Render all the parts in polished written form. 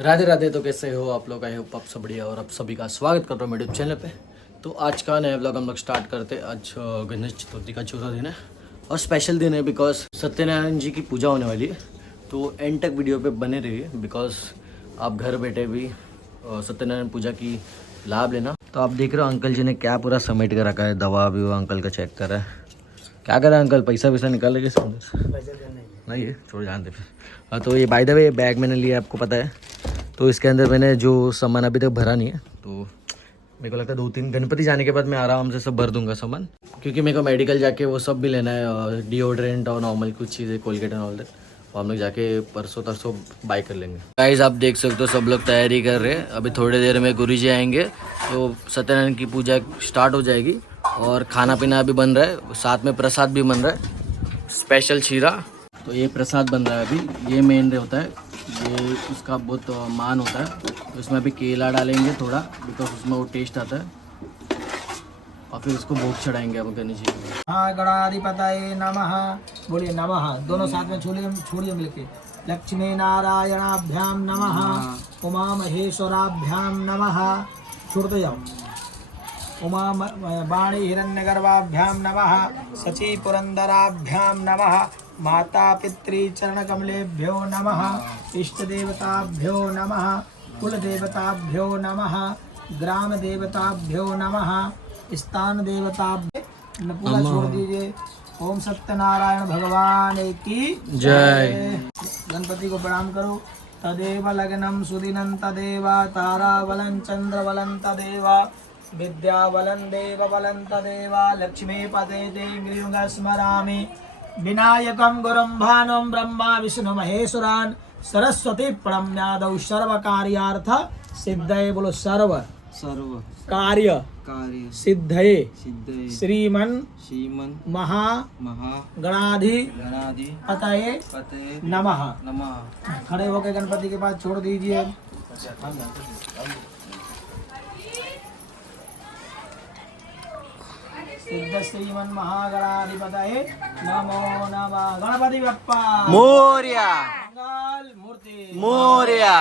राधे राधे। तो कैसे हो आप लोग? आई होप आप सब बढ़िया और आप सभी का स्वागत कर रहा हूँ मेरे यूट्यूब चैनल पे। तो आज का नया व्लॉग हम लोग स्टार्ट करते। आज गणेश चतुर्थी का चौथा दिन है और स्पेशल दिन है बिकॉज सत्यनारायण जी की पूजा होने वाली है। तो एंड तक वीडियो पे बने रहिए बिकॉज आप घर बैठे भी सत्यनारायण पूजा की लाभ लेना। तो आप देख रहे हो अंकल जी ने क्या पूरा समेट कर रखा है। दवा भी वो अंकल का चेक कर रहा है। क्या कर रहा है अंकल? पैसा वैसा निकाल रहे नहीं है, छोड़ जानते फिर। हाँ, तो ये बाय द वे बैग मैंने लिया, आपको पता है। तो इसके अंदर मैंने जो सामान अभी तक भरा नहीं है, तो मेरे को लगता है 2-3 गणपति जाने के बाद मैं आराम से सब भर दूंगा सामान, क्योंकि मेरे को मेडिकल जाके वो सब भी लेना है, डिओड्रेंट और नॉर्मल कुछ चीज़ें, कोलगेट एंड ऑल दैट। वो हम लोग जाके परसों तरसों बाय कर लेंगे। गाइस आप देख सकते हो सब लोग तैयारी कर रहे हैं। अभी थोड़ी देर में गुरुजी आएंगे तो सत्यनारायण की पूजा स्टार्ट हो जाएगी और खाना पीना भी बन रहा है, साथ में प्रसाद भी बन रहा है, स्पेशल खीरा। तो ये प्रसाद बन रहा है अभी, ये मेन होता है, ये उसका बहुत मान होता है। तो इसमें अभी केला डालेंगे थोड़ा बिकॉज उसमें वो टेस्ट आता है और फिर उसको भोग चढ़ाएंगे अब गणेश जी को। हाँ, गणाधिपतये नमः। बोलिए नमः, दोनों साथ में छोड़िए मिलके। लक्ष्मी नारायणाभ्याम नमः, उमा महेश्वराभ्याम नमः। छोड़ते जाओ। उमा वाणी हिरण्यगर्भाभ्याम नमः, सची पुरंदराभ्याम नमः, माता पितृ चरण कमलेभ्यो नमः, इष्ट देवताभ्यो नमः, कुल देवताभ्यो नमः, ग्राम देवताभ्यो नमः, स्थान देवताभ्यो। पूरा छोड़ दीजिए। ओम सत्यनारायण भगवान की जय। गणपति को प्रणाम करो। तदेव लग्नं सुदिनं तदेव ताराबलं चंद्रबलं तदेव विद्याबलं देवबलं तदेव लक्ष्मीपते ते गृहं स्मरामि। विनायकं गुरुं भानुं ब्रह्मा विष्णु महेश्वरान् सरस्वती प्रणम्यादौ सर्वकार्यार्थ सिद्धये। बोलो सर्व कार्य सिद्धये श्रीमन महा गणाधिपतये नमः। खड़े होकर गणपति के पास छोड़ दीजिए। सिद्ध श्रीमन महागणाधिपतये नमो नमः। गणपति बप्पा मोरया मंगल मूर्ति मोरया।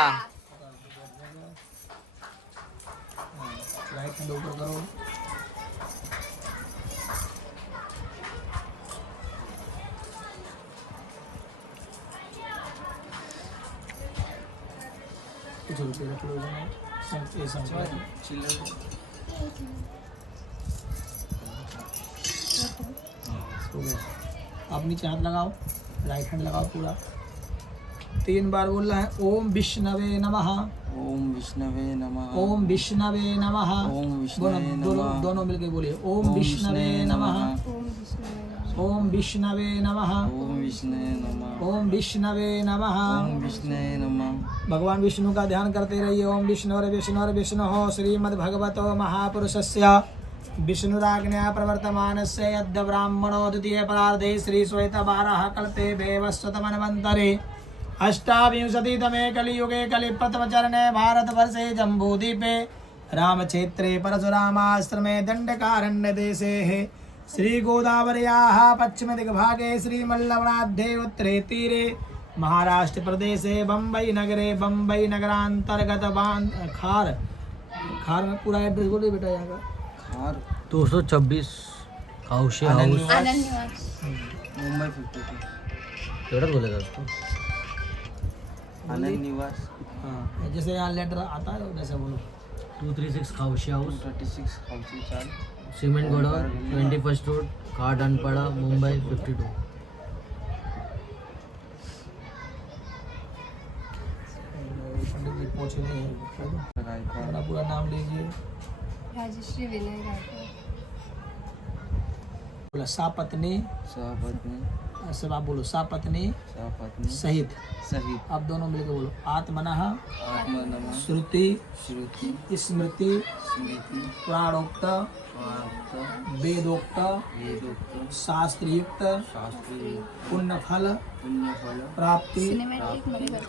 राइट हैंड ऊपर करो। कुछ रुपये रख लो। आप नीचे हाथ लगाओ, राइट हैंड लगाओ पूरा। 3 बार बोलना है। ओम विष्णवे नमः, ओम विष्णवे नमः, ओम विष्णवे नमः। ओम विष्णवे नमः। दोनों मिलके बोलिए। ओम विष्णवे नमः, ओम विष्णवे नमः, ओम विष्णवे नमः, ओम विष्णवे नमः। ओम विष्णवे नमः। भगवान विष्णु का ध्यान करते रहिए। ओम विष्णुर्विष्णुर्विष्णुः श्रीमद्भगवतो महापुरुषस्य विष्णुराज्ञया प्रवर्तमानस्य यद्य ब्राह्मणो द्वितीय परार्धे श्री श्वेतवाराह कल्पे वैवस्वतमन्वन्तरे अष्टाविंशतितमे कलियुगे कलिप्रथमचरणे भारतवर्षे जम्बूद्वीपे रामक्षेत्रे परशुरामाश्रमे दण्डकारण्यदेशे श्रीगोदावर्याः पश्चिमदिग्भागे श्रीमल्लवनाध्ये उत्तरे तीरे महाराष्ट्रप्रदेशे बम्बई नगरे बम्बई नगरांतर्गत खार में पूरा एड्रेस बोलिए बेटा। यहाँ का खार 226 हाउस हाउस मुंबई 52 एवढंच बोलेगा उसको। आनंद निवास। हाँ, जैसे यहाँ लेटर आता है वैसे बोलो। 236 हाउस हाउस 36 हाउसी चाल सीमेंट गोडाउन 21st रोड घाट अनपड़ा मुंबई 52। पंडित जी पहुँचे नहीं हैं। अपना पूरा नाम लीजिए। राजश्री विनय गायकवाड़। बोला सापत्नी सपत्नी सब आप बोलो। सापत्नी सहित सहित आप दोनों मिलकर बोलो। आत्मनः आत्मनमः श्रुति श्रुति स्मृति स्मृति पुराणोक्त स्वार्थ वेदोक्त वेदोक्त शास्त्रयुक्त शास्त्री पुण्यफल पुण्यफल प्राप्ति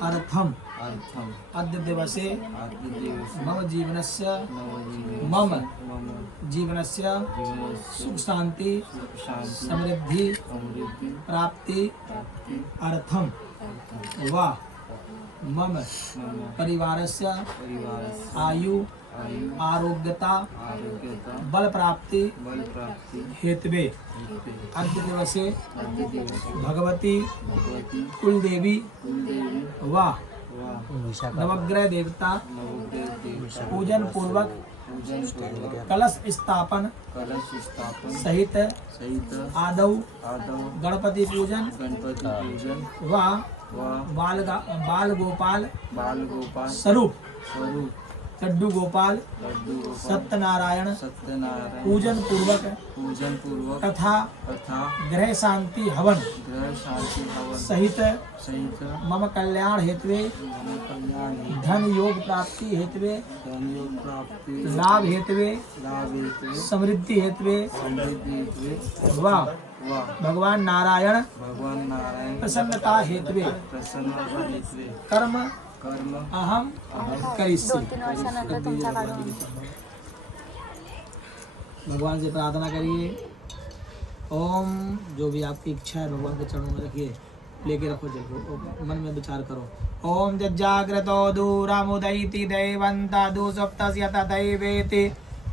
अर्थम अर्थम अद्य दिवसे आद्य दिवस मम जीवनस्य नवजीवन मम मम जीवनस्य जीवन सुख शांति शांति समृद्धि समृद्धि प्राप्ति प्राप्ति अर्थम वा मम मम परिवारस्य परिवारस्य आयु आयु आरोग्यता आरोग्यता बल प्राप्ति बल प्राप्ति हेतवे हेतु अद्य दिवसे अद्य दिवसे भगवती भगवती कुलदेवी कुलदेवी व व नवग्रह देवता नवग्रह देवता पूजन पूर्वक पूजन पूर्वक कलश स्थापन कलश स्थापन सहित सहित आदौ आदौ गणपति पूजन गणपति पूजन व व बाल गोपाल बाल गोपाल स्वरूप स्वरूप लड्डू गोपाल लड्डू गोपाल सत्यनारायण सत्यनारायण पूजन पूर्वक पूजन पूर्वक तथा तथा ग्रह शांति हवन ग्रह शांति हवन सहित सहित मम कल्याण हेतवे मम कल्याण धन योग प्राप्ति हेतवे धन योग प्राप्ति लाभ हेतवे लाभ हेतु समृद्धि हेतवे समृद्धि हेतु व व भगवान नारायण भगवान नारायण प्रसन्नता हेतवे प्रसन्नता हेतु कर्म कर्म अहम करिष्ये भगवान से प्रार्थना करिए। ओम जो भी आपकी इच्छा है भगवान के चरणों में रखिए, लेके रखो जल को, मन में विचार करो। ओम जज्जाग्रतो दूरमुदयति दैवन्ता दुसप्तस्य तथैवेति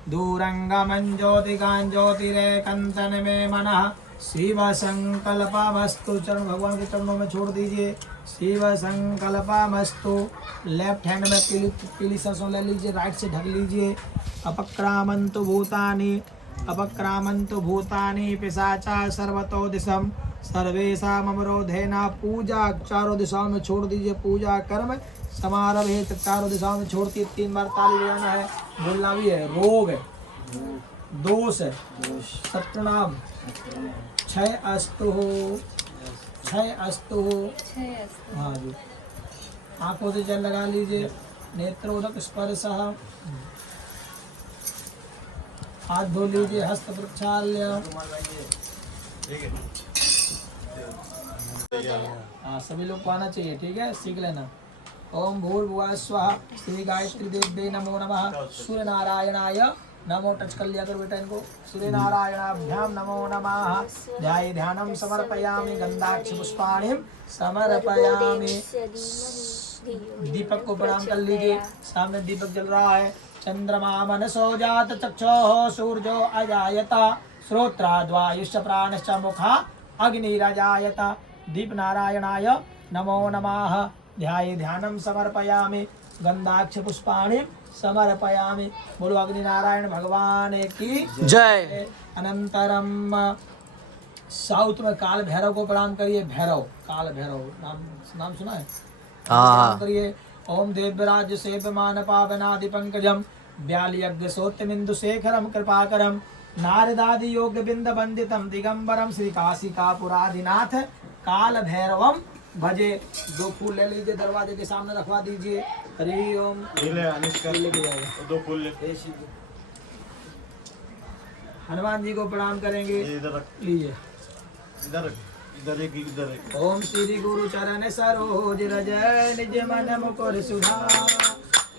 दूरंगमं ज्योतिकां ज्योतिरेकंतन में मनः शिव संकल्पमस्तु। चरण भगवान के चरणों में छोड़ दीजिए। शिव संकल्पमस्तु। लेफ्ट हैंड में पीली सरसों ले लीजिए, राइट से ढक लीजिए। अपक्रामन्तु भूतानि अपक्रामन्तु भूतानि पिशाचा सर्वतो दिशम सर्वेषाम् अवरोधेन। पूजा चारों दिशाओं में छोड़ दीजिए। पूजा कर्म समारंभ है चारों दिशाओं में छोड़ती 3 बार ताली बजाना है, बोलना भी है। रोग है, दोष है, सत्यनाम क्षय अस्तु हो, क्षय अस्तु हो। हाँ जी, आंखों से जल लगा लीजिए। नेत्रोदक स्पर्श, हाथ धो लीजिए। हस्त प्रक्षाल्य। हाँ, सभी लोग को आना चाहिए, ठीक है, सीख लेना। ओम भूर्भुवः स्वः। श्री गायत्री देव्यै नमो नमः। सूर्य नारायणाय नमो। टच कर लिया करो बेटा इनको। सूर्य नारायणाभ्याम नमो नमः। ध्याये ध्यानम समर्पयामि गंधाक्ष पुष्पाणिं समर्पयामि। दीपक को प्रणाम कर लीजिए। सामने दीपक जल रहा है। चंद्रमा मनसो जात चक्षुः सूर्यो अजायत श्रोत्राद्वायुश्च प्राणश्च मुखा अग्निरजायत। दीप नारायणाय नमो नमः। ध्याये ध्यानम समर्पयामि गंधाक्ष पुष्पाणिं समर्पयामि। बोलो अग्नि नारायण भगवान की जय। अनंतरम साउथ में काल भैरव को प्रणाम करिए। भैरव, काल भैरव नाम सुना है? प्रणाम करिए। ओम देवराज सेव्यमान पावनादि पंकजम व्यालयज्ञ सोत्यमिंदु शेखरम कृपाकरम नारदादि योग बिंद वंदितम दिगंबरम श्री काशिकापुरादिनाथ काल भैरवम भजे। 2 फूल ले लीजिए, दरवाजे के सामने रखवा दीजिए। हरि ओम। लेके जाएगा 2 फूल ले। हनुमान जी को प्रणाम करेंगे। लीजिए। इधर एक। ओम श्री गुरु चरण सरोज रज निज मन मुकुर सुधार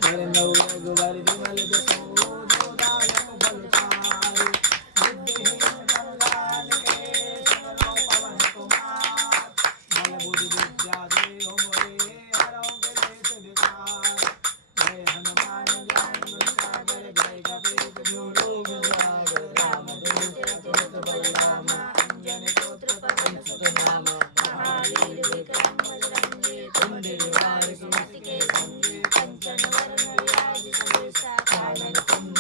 रघुवर विमल जसो जो दायक बलचार बुद्धिहीन कल्याण के सिमरो पवन कुमार बल बुद्धि विद्या देहु मोरे हरौ क्लेश विकार जय हनुमान ज्ञान गुण सागर जय कपीश तिहु लोक उजागर रामदूत अतुलित बलधामा अंजनी पुत्र पवन सुत नामा महावीर विक्रम बजरंगी कुंडी विहार सुमति के संगी कंचन वरण विराज सुबेसा कानन कुंडल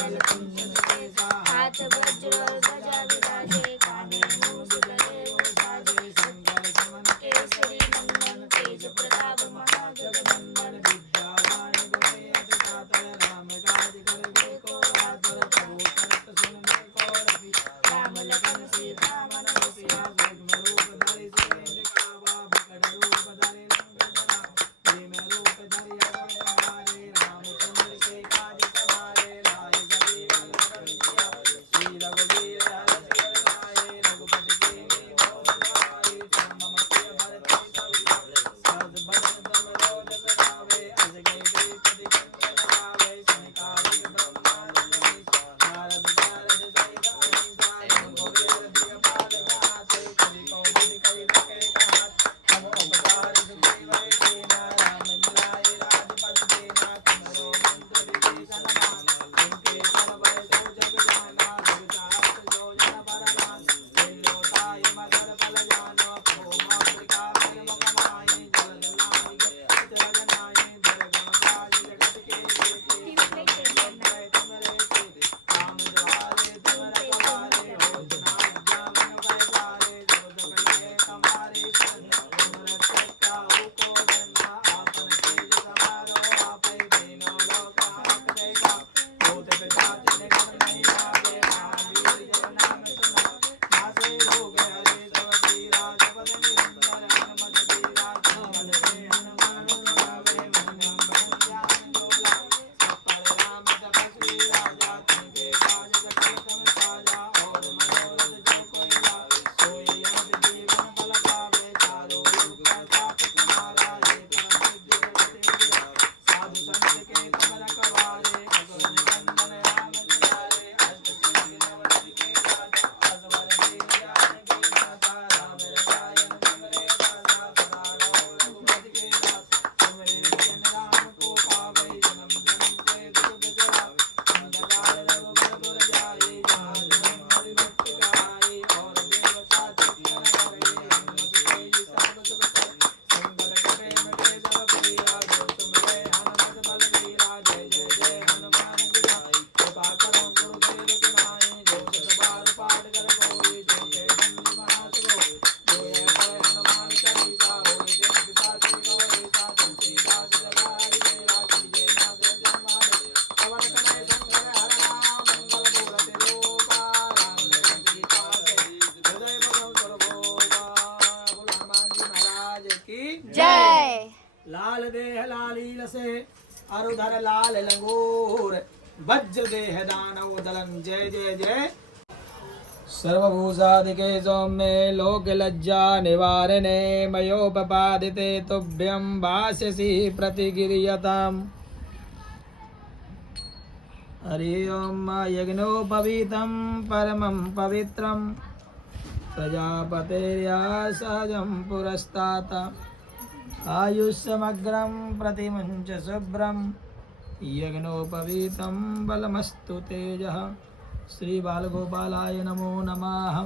अरुधर लाल लंगूर वज्र देह दानव दलन जय जय जय। सर्वभूषादिके सौम्ये लोक लज्जा निवारणे मयोपपादिते तुभ्यं भाष्यसि प्रतिगिर्यताम्। हरि ओम यज्ञोपवीतं परमं पवित्रं प्रजापतेर्या सहजं पुरस्तात् आयुष्यमग्रं प्रतिमुञ्च शुभ्रं यज्ञोपवीतं बलमस्तु तेजः। श्री बालगोपालाय नमो नमः।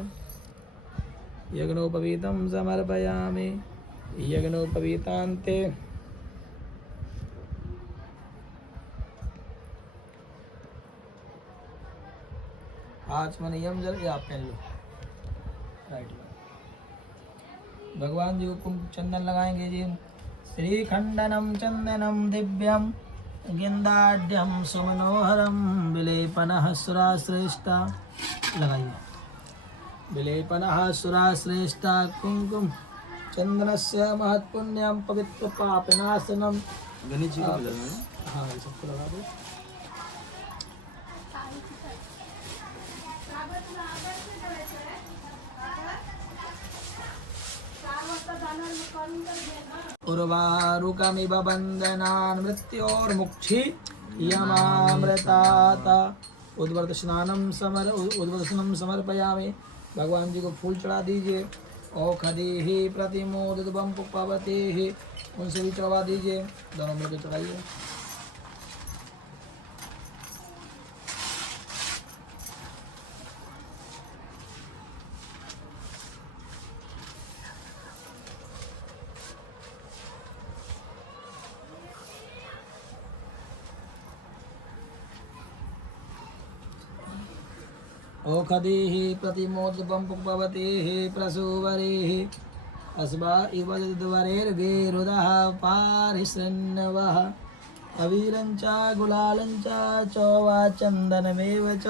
यज्ञोपवीतं समर्पयामि। यज्ञोपवीतान्ते आचमनीयम जल आप पहन लो। राइट भगवान जी को कुंभ चंदन लगाएंगे जी। श्रीखंडनम चंदनम दिव्यम गिंदाढ्यम सुमनोहरम विलेपनः सुराश्रेष्ठा लगाइए। विलेपनः सुराश्रेष्ठा कुंकुम चंदनस्य महत्पुण्यम पवित्र पापनाशनम। गणेश जी को भी लगाएं। हाँ ये सबको लगा दो। उर्वारुकमिव बन्धनान् मृत्योर्मुक्षि यमामृतात्। उद्वर्तस्नानं समर्पयामि। भगवान जी को फूल चढ़ा दीजिए। औषधिः प्रतिमोदितं पुष्पवतीः उनसे भी चढ़वा दीजिए। दोनों में भी चढ़ाइए। औषधिः प्रतिमोदपं पुष्पवतीः प्रसूवरीः अस्वा इव द्वरेर्गेरुदः पारिशृण्वः अवीरं च गुलालं च चौवा चन्दनमेव च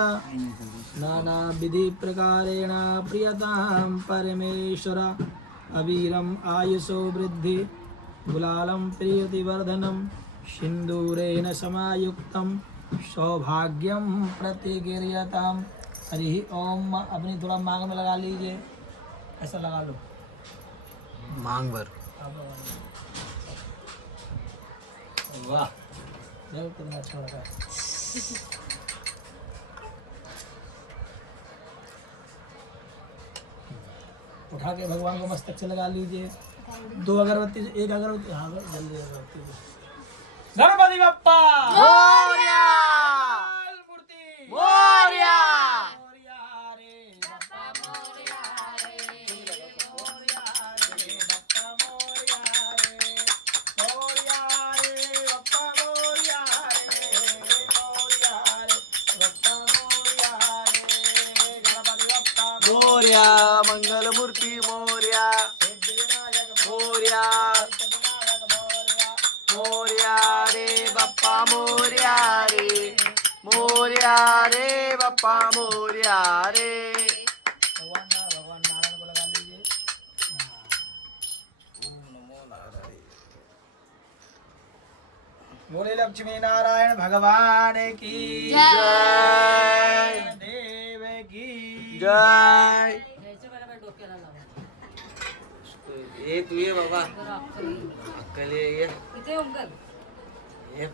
नानाविधिप्रकारेण प्रियतां परमेश्वर। अवीरम् आयुषो वृद्धि गुलालं प्रीतिवर्धनं सिन्दूरेण समायुक्तं सौभाग्यं प्रतिगिर्यताम्। हरि ओम। अपनी थोड़ा मांग में लगा लीजिए। ऐसा लगा लो मांग भर। वाह देखो कितना अच्छा लगा। उठा के भगवान को मस्तक से लगा लीजिए। दो अगरबत्ती से एक अगरबत्ती। हाँ जल्दी अगरबत्ती। गणपति बप्पा मोरया। मूर्ति मोरया। मोरया मंगल मूर्ति मोरया मोरया मोरया रे बप्पा मोरया रे मोरया रे बप्पा मोरया रे। भगवान नारायण को लगा लीजिए। बोले लक्ष्मी नारायण भगवान की जय देव की जय। ये तू ये बाबा अक्कल ये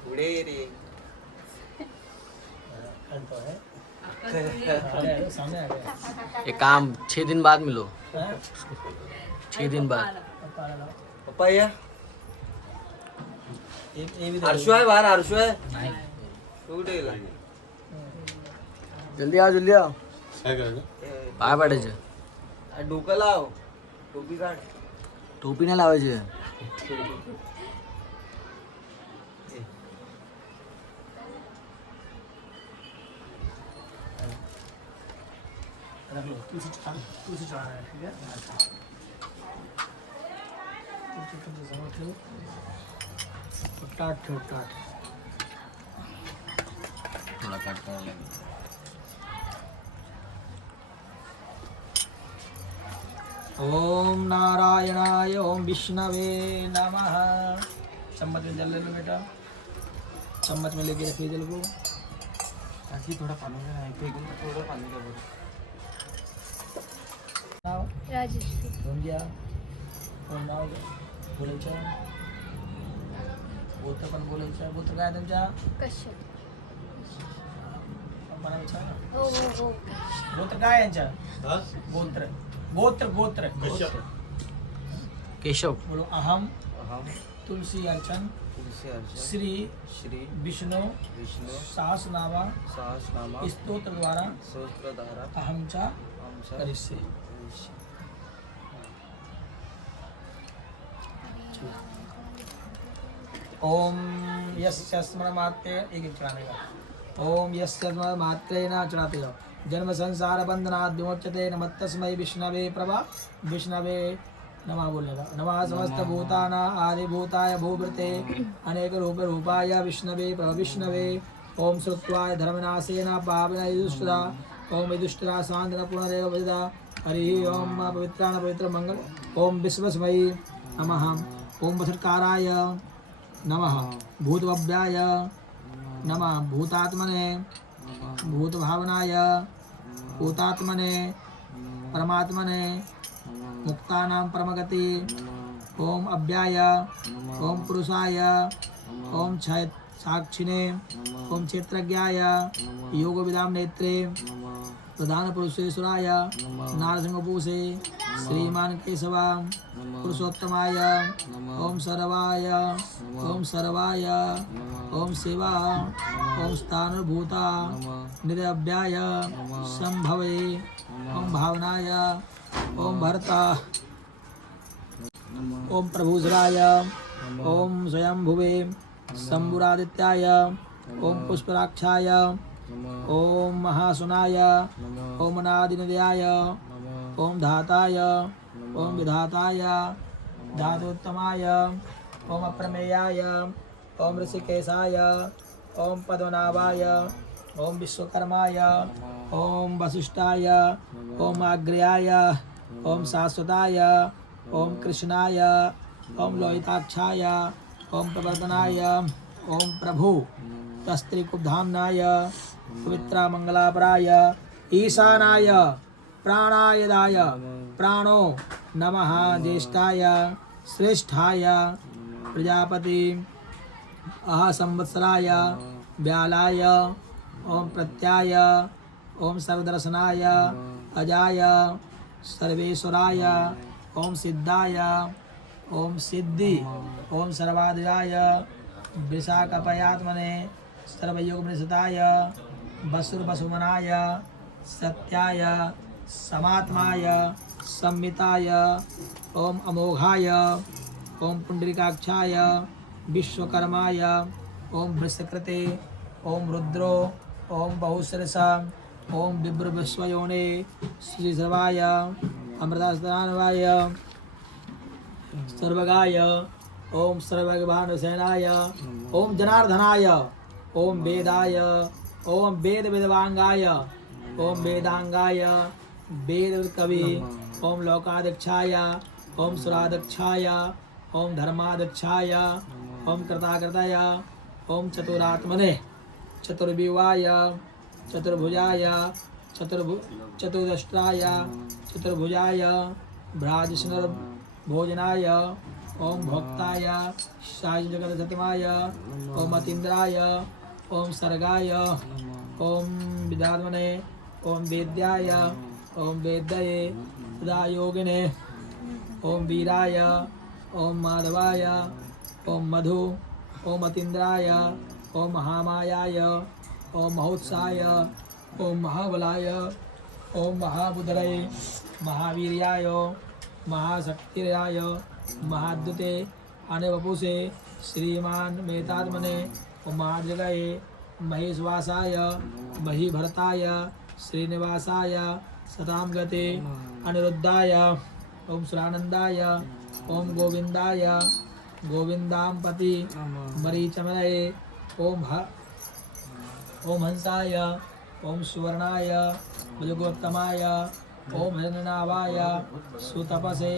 पुढे ये रे। तो है सामने आ गया। ये काम 6 दिन बाद मिलो। हैं? 6 दिन बाद। पप्पा ये ये भी हर्षु है बाहर हर्षु है जल्दी आओ जल्दी आओ। पाय पडायचे। डोकं लाव टोपी काढ टोपी नाही लावायची। रख लो। तुलसी चढ़ा है ठीक है। तुलसी समझ लो। टाट टाट थोड़ा कट कर लेंगे। ओम नारायणाय ओम विष्णवे नमः। चम्मच में जल ले लो बेटा। चम्मच में लेके रखिए जल को। ऐसे थोड़ा पानी में थोड़ा पानी का बोल। नाव राजश्री धुंजिया और नाव बोलायच्या गोत्र पण बोलायचं। गोत्र काय आहे तुमच्या? कश्यप पप्पांना विचारा। हो हो हो गोत्र काय आहे यांच्या? गोत्र गोत्र गोत्र केशव बोलो अहम अहम तुलसी अर्चन तुलसी अर्चन श्री श्री विष्णु विष्णु सहस्रनामा सहस्रनामा स्तोत्र द्वारा सहस्त्रधारा अहमचा आमचा करिष्ये। ओम यस्य स्मरणमात्रे एक चढ़ाने का। ओम यस्य स्मरणमात्रेण चढ़ाते जाओ। जन्म संसार बंधनात् विमोच्यते नमः तस्मै विष्णवे प्रभा विष्णवे नमः बोलने का। नमः समस्त भूताना आदिभूताय भूभृते अनेक रूप रूपाय विष्णवे प्रभा विष्णवे। ओम श्रुत्वाय धर्मनाशेन पावनाय दुष्टदा। ओम विदुष्टदा स्वांतन पुनरेव वजदा। हरि ओम पवित्राण पवित्र मंगल। ओम विश्वस्मयी नमः। ओम वसत्काराय नमः। भूतभव्याय नमः। भूतात्मने भूतभावनाय भूतात्मने परमात्मने मुक्तानां परमगति। ओम अव्याय ओम पुरुषाय ओम साक्षिणे ओम क्षेत्रज्ञाय योगविदां नेत्रे प्रधान पुरुषेश्वराय नारसिंहभूषे श्रीमान केशवा पुरुषोत्तमाय ओम सर्वाय ओम सर्वाय ओम शिवा ओम स्थानुभूता निरव्याय संभवे ओम भावनाय ओम भरता ओम प्रभुसराय ओम स्वयंभुवे शंभुरादित्याय ओम पुष्पराक्षाय ओम महासुनाय ओम अनादिनिलयाय ओम धाताय ओम विधाताय धातोत्तमाय ओम अप्रमेयाय ओम ऋषिकेशाय ओम पद्मनाभाय ओम विश्वकर्माय ओम वसिष्ठाय ओम अग्र्याय ओम शाश्वताय ओम कृष्णाय ओम लोहिताक्षाय ओम प्रवर्तनाय ओम प्रभु तस्त्रिकुब्धाम्नाय पवित्रा मंगलापराय ईशानाय प्राणायदाय प्राणो नमः ज्येष्ठाय श्रेष्ठाय प्रजापति संवत्सराय व्यालाय ओम प्रत्याय ओम सर्वदर्शनाय अजाय सर्वेश्वराय ओम सिद्धाय ओम सिद्धि ओम सर्वाधिराय विशाखपयात्मने सर्वयोगनिषदाय वसुर्वसुमनाय सत्याय समात्माय संमिताय ओम अमोघाय ओम पुंडरीकाक्षाय विश्वकर्माय ओम वृषकृते ओम रुद्रो ओम बहुसरसा ओम विभ्रविश्वयोने श्रीसर्वाय अमृतास्तनाय सर्वगाय ओम सर्वभानुसेनाय ओम जनार्दनाय ओम वेदाय ओम वेद विद्वांगाय ओम वेदांगाय वेद कवि ओम लोकाध्यक्षाय ओम सुराध्यक्षाय ओम धर्माध्यक्षाय ओम कृताकृताय ओम चतुरात्मने चतुर्विवाय चतुर्भुजाय चतुर्दष्ट्राय चतुर्भुजाय भ्राजस्वर भोजनाय ओम भोक्ताय सायजगतसतिमाय ओम अतीन्द्राय ओम सर्गाय ओम विद्यात्मने ओम वेद्याय ओम वेद्यये सदा योगिने ओम वीराय ओम माधवाय ओम मधु ओम अतीन्द्राय ओम महामायाय ओम महोत्साय ओम महाबलाय ओम महाबुधरये महावीर्याय महाशक्तिराय महाद्युते अनवपुषे श्रीमान मेतात्मने ओम महाजगये महेश्वासाय महीभरताय श्रीनिवासाय सतां गते अनिरुद्धाय ओम सुरानंदाय ओम गोविंदाय गोविंदांपति मरीचमनये ओम हंसाय ओम सुवर्णाय भुजगोत्तमाय ओम हिरण्यनाभाय सुतपसे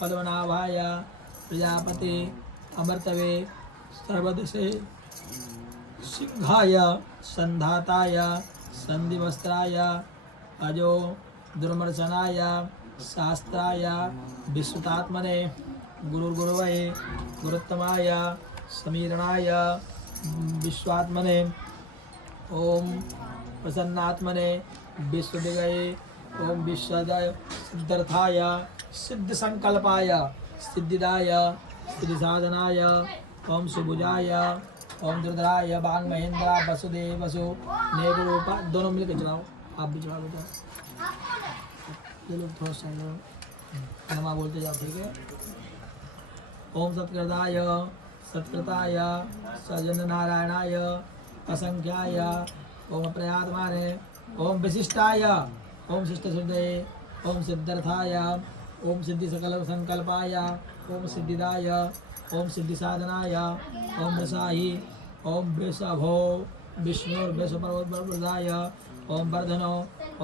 पद्मनाभाय प्रजापति अमर्तवे सर्वदशे सिंहाय संधाताय संधिवस्त्राय अजो दुर्मर्शनाय शास्त्राय विश्रुतात्मने गुरुर्गुरवे गुरुत्तमाय समीरणाय विश्वात्मने ओम प्रसन्नात्मने विश्वदिगये ओम विश्वदय सिद्धार्थाय सिद्ध संकल्पाय सिद्धिदाय सिद्धि साधनाय ओम सुभुजाय ओम दुर्धराय बांग महेंद्रा वसुदेव वसु नेगरूप दोनों मिलकर चलाओ आप भी चलाओ बेटा ये लोग थोड़ा सा नमा बोलते जाओ ठीक है ओम सत्कृताय सत्कृताय सजन नारायणाय असंख्याय ओम प्रयात्माने ओम विशिष्टाय ओम शिष्ट सिद्धये ओम सिद्धार्थाय ओम सिद्धि सकल संकल्पाय ओम सिद्धिदाय ओम सिद्धि साधनाय ओम वृषाहि ओम वृषभो विष्णुर्वृषपर्वतप्रदाय ओम वर्धनो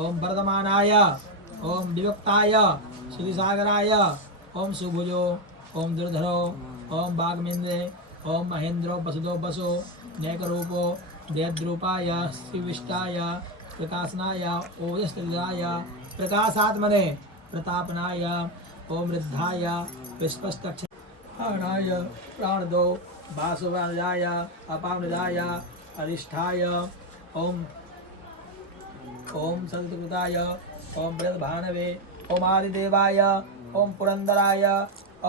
ओम वर्धमानाय ओम विभक्ताय श्रीसागराय ओम सुभुजो ओम दुर्धरो ओम वाग्मिन्द्रे ओम महेंद्रो वसुदो वसो नैकरूपो वेद्रूपाय श्रीविष्टाय प्रकाशनाय ओजस्त्रिलाय प्रकाशात्मने प्रतापनाय ओम वृद्धाय विस्पष्टक्षराय प्राणदो वासुवाजाय अपामृदाय अधिष्ठाय ओम ओम संस्कृताय ओम बृहद्भानवे ओम आदिदेवाय ओम पुरंदराय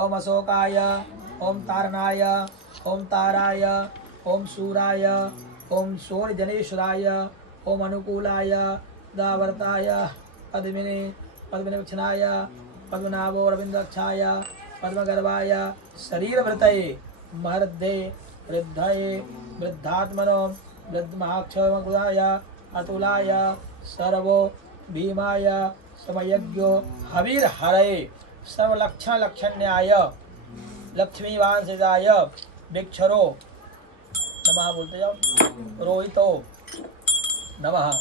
ओम अशोकाय ओम तारणाय ओम ताराय ओम सूराय ओम सूर्यजनेश्वराय ओम अनुकूलाय दावर्ताय पद्मिने पद्मनिवक्षणाय पद्मनाभो रविन्द्रक्षाय पद्मगर्भाय शरीरभृतये महर्दे वृद्धये वृद्धात्मनो वृद्धमहाक्षमकृताय अतुलाय सर्वो भीमाय समयज्ञो हवीर्हरये सर्वलक्षणलक्षण्याय लक्ष्मीवांशिदाय भिक्षरो नमः बोलते जाओ रोहितो नमः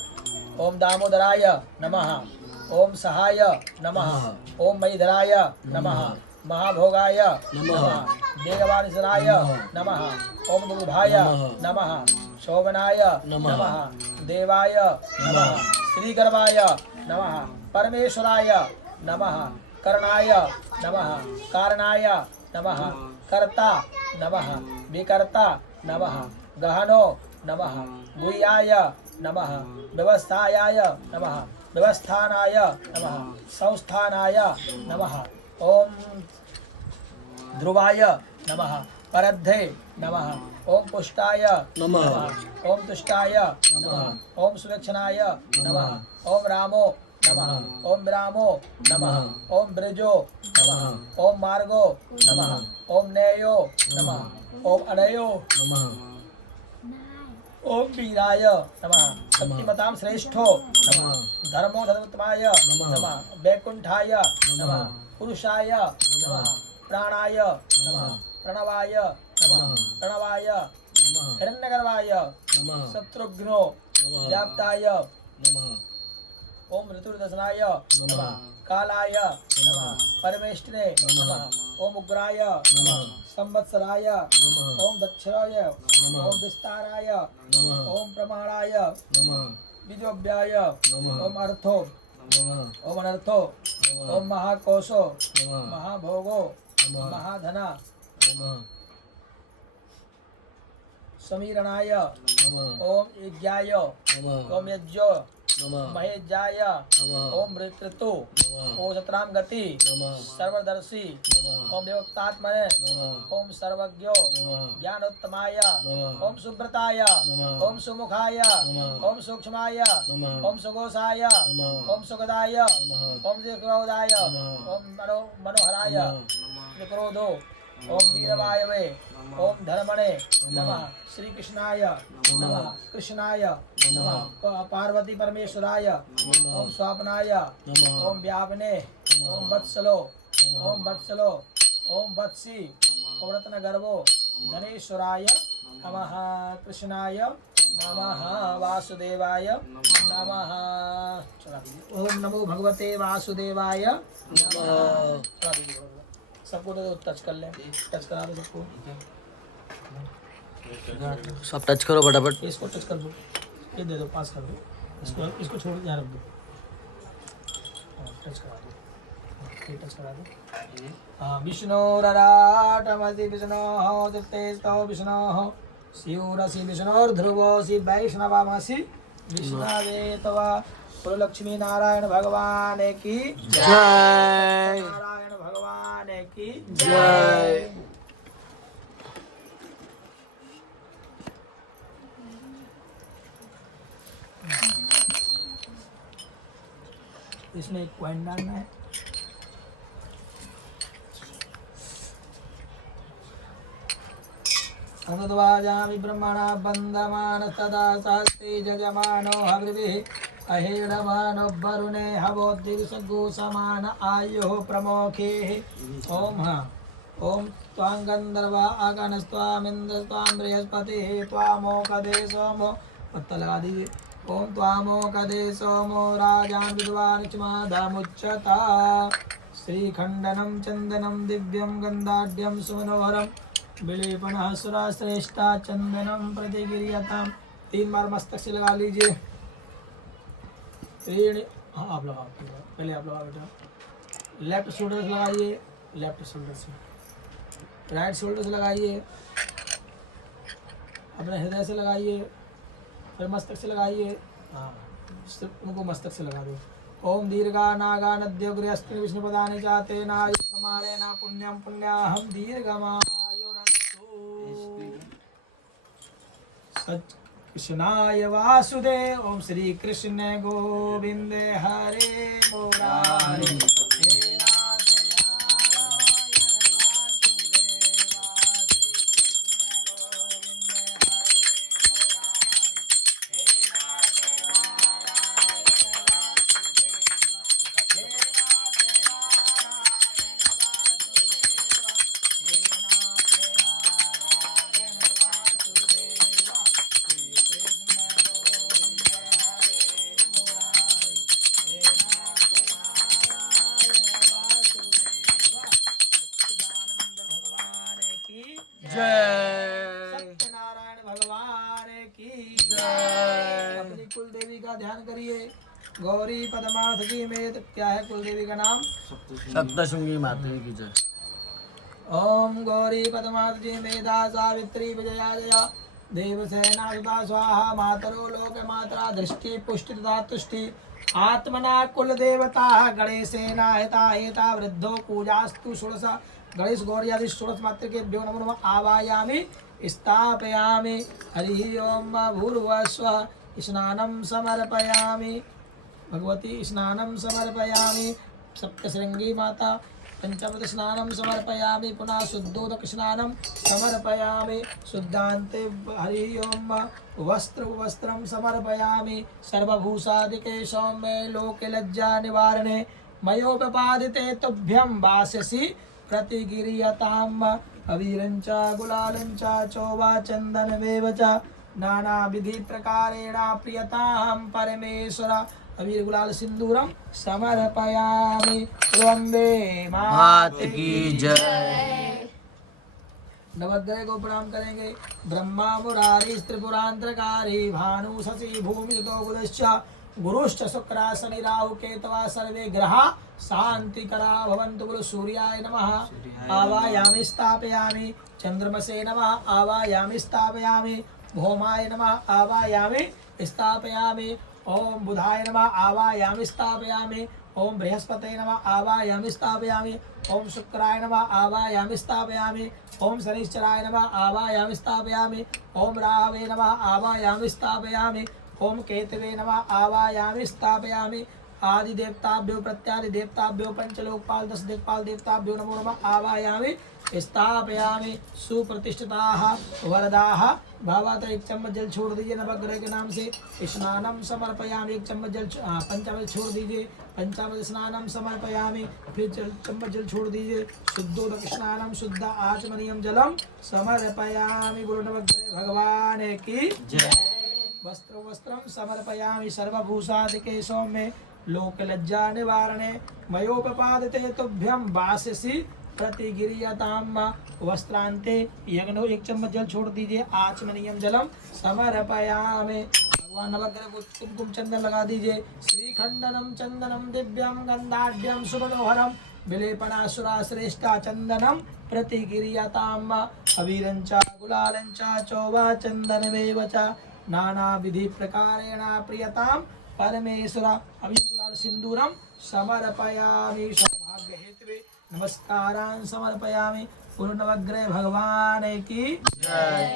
ओम दामोदराय नमः ओम सहाय नमः ओम महीधराय नमः महाभोगाय नमः देववानिसराय नमः ओम दुर्भाय नमः शोभनाय नमः देवाय नमः श्रीगर्भाय नमः परमेश्वराय नमः करणाय नमः कारणाय नमः कर्ता नमः विकर्ता नमः गहनो नमः गुह्याय नमः व्यवस्थायाय नमः व्यवस्थानाय नमः संस्थानाय नमः ओम ध्रुवाय नमः परद्धे नमः ओम पुष्टाय नमः ओम तुष्टाय नमः ओम सुवेक्षणाय नमः ओम रामो नमः ओम विरामो नमः ओम ब्रजो नमः ओम मार्गो नमः ओम नेयो नमः ओम अनयो नमः ओम वीराय नमः शक्तिमतां श्रेष्ठो नमः धर्मो धर्मोत्तमाय नमः वैकुंठाय नमः पुरुषाय नमः प्राणाय नमः प्रणवाय नमः प्रणवाय नमः हिरण्यगर्भाय नमः शत्रुघ्नो व्याप्ताय नमः ओम ऋतुर्दशनाय नमः कालाय नमः परमेष्ठिने नमः ओम उग्राय नमः संवत्सराय नमः ओम दक्षराय नमः ओम विस्ताराय नमः ओम प्रमाणाय नमः विजोभ्याय नमः ओम अर्थो नमः ओम अनर्थो ओम महाकोशो नमः महाभोगो नमः महाधना नमः समीरणाय नमः ओम यज्ञाय नमः ओम यज्ञो नमः महेज्याय नमः ओम ऋतु ओम सतराम गति नमः सर्वदर्शी नमः ओम देवक्तात्मने नमः ओम सर्वज्ञो नमः ज्ञानोत्तमाय नमः ओम सुब्रताय नमः ओम सुमुखाय नमः ओम सूक्ष्माय नमः ओम सुघोषाय नमः ओम सुगदाय नमः ओम क्रोधाय ओम मनोहराय क्रोधो ओम वीरवायवे ओम धर्मणे नमः श्री कृष्णाय नमः कृष्णाय नमः पार्वती परमेश्वराय ओम स्वापनाय ओम व्यापने ओम वत्सलो ओम वत्सी ओम रत्न गर्भो धनेश्वराय नमः कृष्णाय नमः वासुदेवाय नमः ओम नमो भगवते वासुदेवाय नमः सबको तो टच कर लें टच करा दो सबको सब टच करो फटाफट। इसको टच कर दो, ये दे दो, पास कर दो इसको छोड़ यहाँ रख दो, टच करा दो, ये टच करा दो। हाँ, विष्णुरराटमसि विष्णोः चित्तेस्तो विष्णोः शिवरसि विष्णोर्ध्रुवोऽसि वैष्णवमसि विष्णवे तव। बोलो लक्ष्मी नारायण भगवान की जय नारायण भगवान की जय। इसमें एक पॉइंट डालना है। अनुद्वाजामि ब्रह्मणा बन्धमान तदा शास्त्रे जजमानो हविर्भिः अहेडमानो वरुणे हवोद्दिवसगो समान आयुः प्रमोखेः। ओम हाँ ओम त्वां गन्धर्वा अगणस्त्वामिन्द्रस्त्वां बृहस्पतिः त्वामोकदे सोमो पत्ता लगा दीजिए। ओम त्वामोकदे सोमो राजान् विद्वान् चमादामुच्यता। श्रीखण्डनं चन्दनं दिव्यं गन्धाढ्यं सुमनोहरं विलेपनः सुराश्रेष्ठा चंदनम प्रतिगिरियतां। 3 बार मस्तक से लगा लीजिए। हाँ आप लगाओ, पहले आप लगाओ बेटा। लेफ्ट शोल्डर से लगाइए, लेफ्ट शोल्डर से। राइट शोल्डर से लगाइए, अपने हृदय से लगाइए, फिर मस्तक से लगाइए। हाँ सिर्फ उनको मस्तक से लगा दो। ओम दीर्घा नागा नद्यो गृहस्थि विष्णुपदानि चाते नाय प्रमाणे ना पुण्यम पुण्याहम दीर्घमायुरस्तु। सच कृष्णाय वासुदेव। ओम श्री कृष्ण गोविंद हरे मुरारे। सत्यनारायण भगवान की जय। अपनी कुल देवी का ध्यान करिए। गौरी पद्मावत जी में क्या है कुल देवी का नाम? सप्तशृंगी माता की जय। ओम गौरी पद्मावत जी मेधा सावित्री विजया जया देवसेना सुधा स्वाहा मातरो लोक मात्रा दृष्टि पुष्टि तथा तुष्टि आत्मना कुल देवता गणेशेना हिता हेता वृद्धो पूजास्तु षोडश। गणेश गौरी आदि षोडश मात्र के भ्यो नमो नमः आवायामि स्थापयामि। हरि ओम भूर्भुवस्वः। स्नानं समर्पयामि भगवती, स्नानं समर्पयामि। सप्तशृंगी माता पंचामृत स्नानं समर्पयामि। पुनः शुद्धोदक स्नानं समर्पयामि। शुद्धान्ते हरि ओम वस्त्रं समर्पयामि। सर्वभूषादिके सौम्ये लोके लज्जा निवारणे मयोपपादिते तुभ्यं वास्यसि प्रतिगिरियताम्। अवीरं च गुलालं च चौवा चन्दनमेव च नानाविधि प्रकारेण प्रियतां परमेश्वर। अबीर गुलाल सिंदूरम समर्पयामि। वंदे मात की जय। नवग्रह को प्रणाम करेंगे। ब्रह्मा मुरारी त्रिपुरांतरकारी भानु शशि भूमि तो गुरुश्च गुरुश्च शुक्र शनि राहु केतवा सर्वे ग्रहा शांतिकरा भवन्तु। गुरु सूर्याय नमः आवायामि स्थापयामि। चंद्रमसे नमः आवायामि स्थापयामि। भौमाय नमः आवायामि स्थापयामि। ओम बुधाय नमः आवायामि स्थापयामि। ओम बृहस्पते नमः आवायामि स्थापयामि। ओम शुक्राय नमः आवायामि स्थापयामि। ओम शनिश्चराय नमः आवायामि स्थापयामि। ओम राहवे नमः आवायामि स्थापयामि। ओम केतवे नमः आवायामि स्थापयामि। आदि देवताभ्यो प्रत्यादि देवताभ्यो पंचलोकपाल 10 दिक्पाल देवताभ्यो नमो नमः आवायामि स्थापयामि। सुप्रतिष्ठिताः वरदाः भावात 1 चम्मच जल छोड़ दीजिए नवग्रह के नाम से। स्नानम समर्पयामि। 1 चम्मच जल पंचामृत छोड़ दीजिए। पंचामृत स्नानम समर्पयामि। फिर चम्मच जल छोड़ दीजिए। शुद्धोदक स्नानम शुद्ध आचमनीयम जलम समर्पयामि। गुरु नवग्रह भगवान की जय। वस्त्रं समर्पयामि। सर्वभूषादिके सौम्ये लोकलज्जा निवारणे मयोपपादिते तुभ्यं वास्यसि प्रतिगिरियताम वस्त्रांते यज्ञो 1 चम्मच जल छोड़ दीजिए। आचमनीयम जलम समर्पयामि। भगवान नवग्रह को कुमकुम चंदन लगा दीजिए। श्रीखंडनम चंदनम दिव्यम गंधाढ्यम सुमनोहरम विलेपना सुरा श्रेष्ठा चंदनम प्रतिगिरियताम अबीरंच गुलालंच चौवा चंदनमेव च नाना विधि प्रकारेण प्रियताम परमेश्वर अबीर गुलाल सिंदूरम समर्पयामि। सौभाग्य हेतवे नमस्कारान् समर्पयामि। पूर्ण नवग्रह भगवान की जय।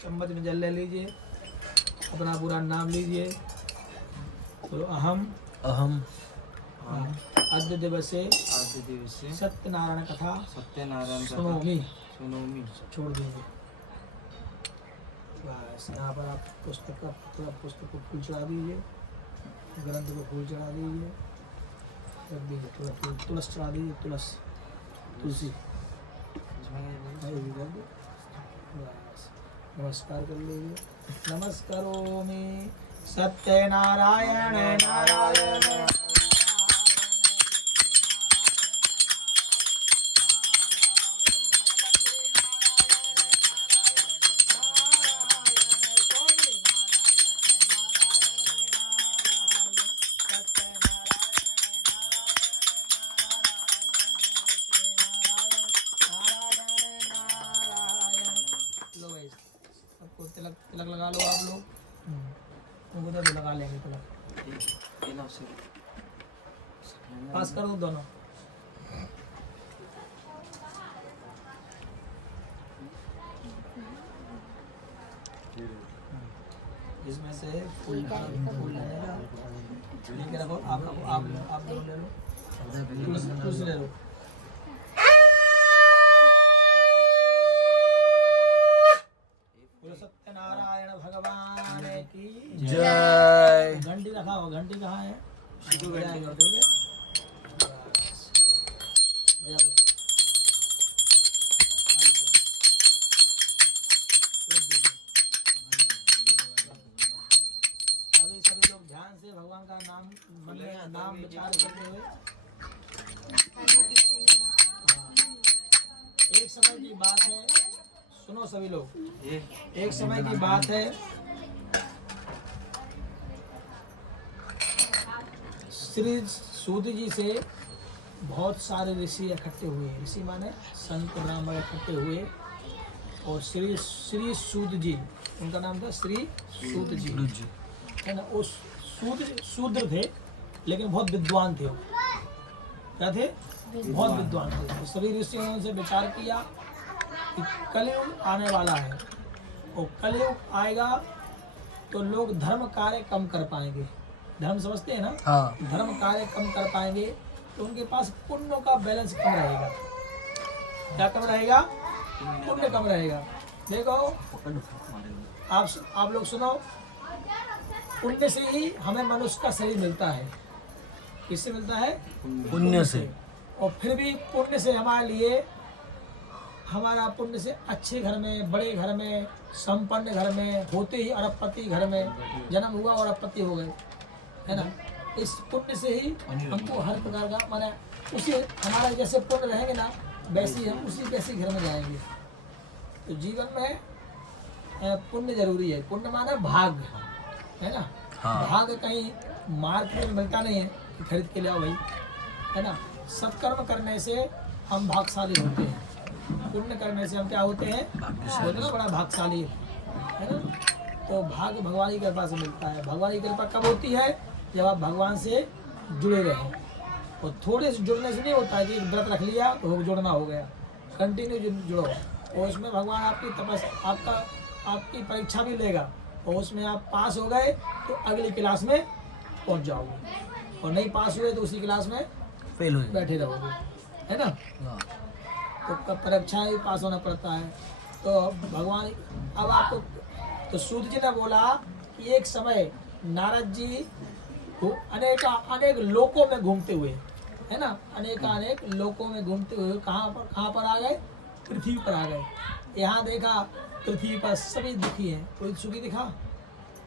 चम्मच में जल ले लीजिए। अपना पूरा नाम लीजिए। तो अहम अद्य दिवसे सत्यनारायण कथा सत्यनारायण सुनोमि छोड़ दीजिए। बस यहाँ पर आप पुस्तक को फूल चढ़ा दीजिए। ग्रंथ को फूल चढ़ा दीजिए। रख दीजिए। थोड़ा तुलस चढ़ा दीजिए। तुलसी बस नमस्कार कर लीजिए। नमस्कारोमि सत्यनारायण नारायण तिलक लगा लो आप लोग। उधर भी लगा लेंगे तिलक। पास कर दो दोनों। इसमें से फूल लेगा। लेके रखो। आप दोनों ले लो। तुलसी ले लो। सत्यनारायण भगवान की जय। घंटी रखाओ। घंटी कहाँ है? ठीक है। बजा दो। अभी सभी लोग ध्यान से भगवान का नाम विचार करते हुए। एक समय की बात है, सुनो सभी लोग। एक समय की बात है, श्री सूत जी से बहुत सारे ऋषि इकट्ठे हुए। ऋषि माने संत ब्राह्मण इकट्ठे हुए। और श्री सूत जी, उनका नाम था श्री सूत जी, है ना। उस शूद्र थे लेकिन बहुत विद्वान थे। क्या थे? बहुत विद्वान थे। सभी ऋषियों ने उनसे विचार किया कि कलयुग आने वाला है और कलयुग आएगा तो लोग धर्म कार्य कम कर पाएंगे। धर्म समझते हैं ना? हाँ। धर्म कार्य कम कर पाएंगे तो उनके पास पुण्यों का बैलेंस कम रहेगा। क्या कम रहेगा? पुण्य कम रहेगा। देखो आप लोग सुनो, पुण्य से ही हमें मनुष्य का शरीर मिलता है। किससे मिलता है? पुण्य से। और फिर भी पुण्य से हमारे लिए, हमारा पुण्य से अच्छे घर में, बड़े घर में, संपन्न घर में, होते ही अरबपति घर में जन्म हुआ और अरबपति हो गए, है ना। इस पुण्य से ही हमको हर प्रकार का, माने उसी हमारा जैसे पुण्य रहेंगे ना वैसे ही हम उसी कैसे घर में जाएंगे। तो जीवन में पुण्य जरूरी है। पुण्य माने भाग्य, है ना। हाँ। भाग्य कहीं मार्केट में मिलता नहीं है कि खरीद के ले आओ भाई, है ना। सत्कर्म करने से हम भाग्यशाली होते हैं। पुण्य करने से हम क्या होते हैं? होते ना, बड़ा भाग्यशाली, है ना। तो भाग्य भगवान की कृपा से मिलता है। भगवान की कृपा कब होती है? जब आप भगवान से जुड़े रहें। और थोड़े से जुड़ने से नहीं होता है कि व्रत रख लिया तो जुड़ना हो गया। कंटिन्यू जुड़ो और उसमें भगवान आपकी आपकी परीक्षा भी लेगा और उसमें आप पास हो गए तो अगली क्लास में पहुंच जाओगे, और नहीं पास हुए तो उसी क्लास में फेल हो बैठे रहोगे, है ना। तो परीक्षा ही पास होना पड़ता है। तो भगवान अब आपको, तो सूत जी ने बोला कि एक समय नारद जी अनेक लोकों में घूमते हुए, है ना, अनेक लोकों में घूमते हुए कहाँ पर आ गए? पृथ्वी पर आ गए। यहाँ देखा पृथ्वी पर सभी दुखी हैं। कोई सुखी दिखा?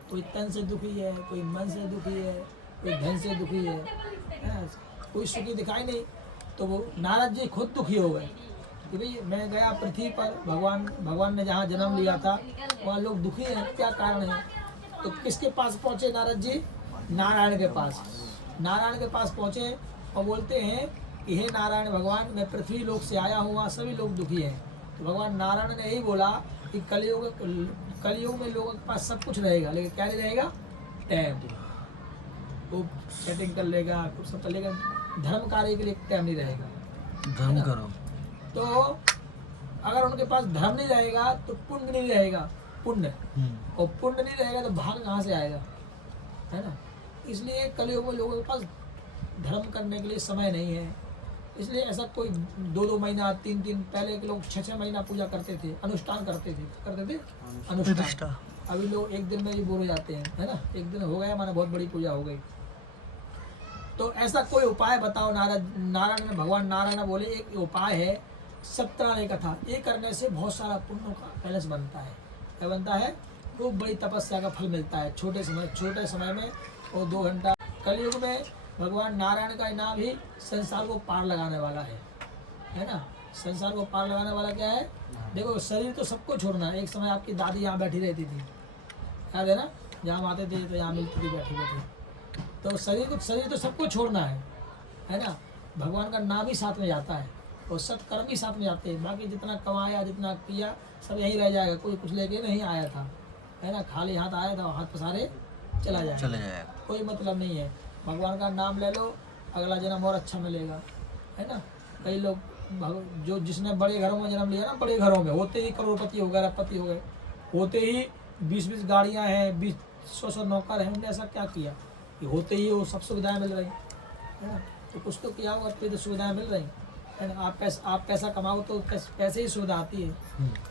कोई तन से दुखी है, कोई मन से दुखी है, कोई धन से दुखी है, कोई सुखी दिखाई नहीं। तो वो नारद जी खुद दुखी हो गए कि भाई मैं गया पृथ्वी पर, भगवान ने जहाँ जन्म लिया था वहाँ लोग दुखी हैं, क्या कारण है। तो किसके पास पहुँचे नारद जी? नारायण के पास। नारायण के पास पहुँचे और बोलते हैं कि हे नारायण भगवान, मैं पृथ्वी लोक से आया हूँ, वहाँ सभी लोग दुखी हैं। तो भगवान नारायण ने यही बोला कि कलयुग में लोगों के पास सब कुछ रहेगा, लेकिन क्या नहीं रहेगा? टाइम। वो सेटिंग कर लेगा, कुछ सब कर लेगा, धर्म कार्य के लिए टाइम नहीं रहेगा। धर्म करो। तो अगर उनके पास धर्म नहीं रहेगा तो पुण्य नहीं रहेगा, पुण्य, और पुण्य नहीं रहेगा तो भाग कहाँ से आएगा, है ना। इसलिए कलयुग में लोगों के पास धर्म करने के लिए समय नहीं है। इसलिए ऐसा कोई 2-2 महीना 3-3 पहले के लोग 6-6 महीना पूजा करते थे, अनुष्ठान करते थे अनुष्ठान। अभी लोग एक दिन में ही बोर हो जाते हैं, है ना। एक दिन हो गया माने बहुत बड़ी पूजा हो गई। तो ऐसा कोई उपाय बताओ। नारायण ने, भगवान नारायण ने बोले एक उपाय है, सत्यनारायण कथा। ये करने से बहुत सारा पुण्यों का बैलेंस बनता है। क्या बनता है? खूब बड़ी तपस्या का फल मिलता है छोटे समय में, और 2 घंटा। कलयुग में भगवान नारायण का नाम ही संसार को पार लगाने वाला है ना। संसार को पार लगाने वाला क्या है? देखो, शरीर तो सबको छोड़ना है। एक समय आपकी दादी यहाँ बैठी रहती थी, याद है ना, जहाँ आते थे तो यहाँ मिलती थी बैठी बैठी। तो शरीर तो सबको छोड़ना है ना। भगवान का नाम ही साथ में जाता है और सत्कर्म ही साथ में जाते हैं। बाकी जितना कमाया, जितना किया, सब यहीं रह जाएगा। कोई कुछ लेके नहीं आया था, है ना। खाली हाथ आया था, हाथ पसारे चला जाएगा, कोई मतलब नहीं है। भगवान का नाम ले लो, अगला जन्म और अच्छा मिलेगा, है ना। कई लोग जो जिसने बड़े घरों में जन्म लिया ना, बड़े घरों में होते ही करोड़पति हो गए, अरबपति हो गए, होते ही 20-20 गाड़ियाँ हैं, 20-100 नौकर हैं। उन्होंने ऐसा क्या किया कि होते ही वो सब सुविधाएं मिल रही, है ना। तो कुछ तो किया होगा, तो सुविधाएं मिल रही, है ना। आप पैसा कमाओ तो पैसे ही सुविधा आती है।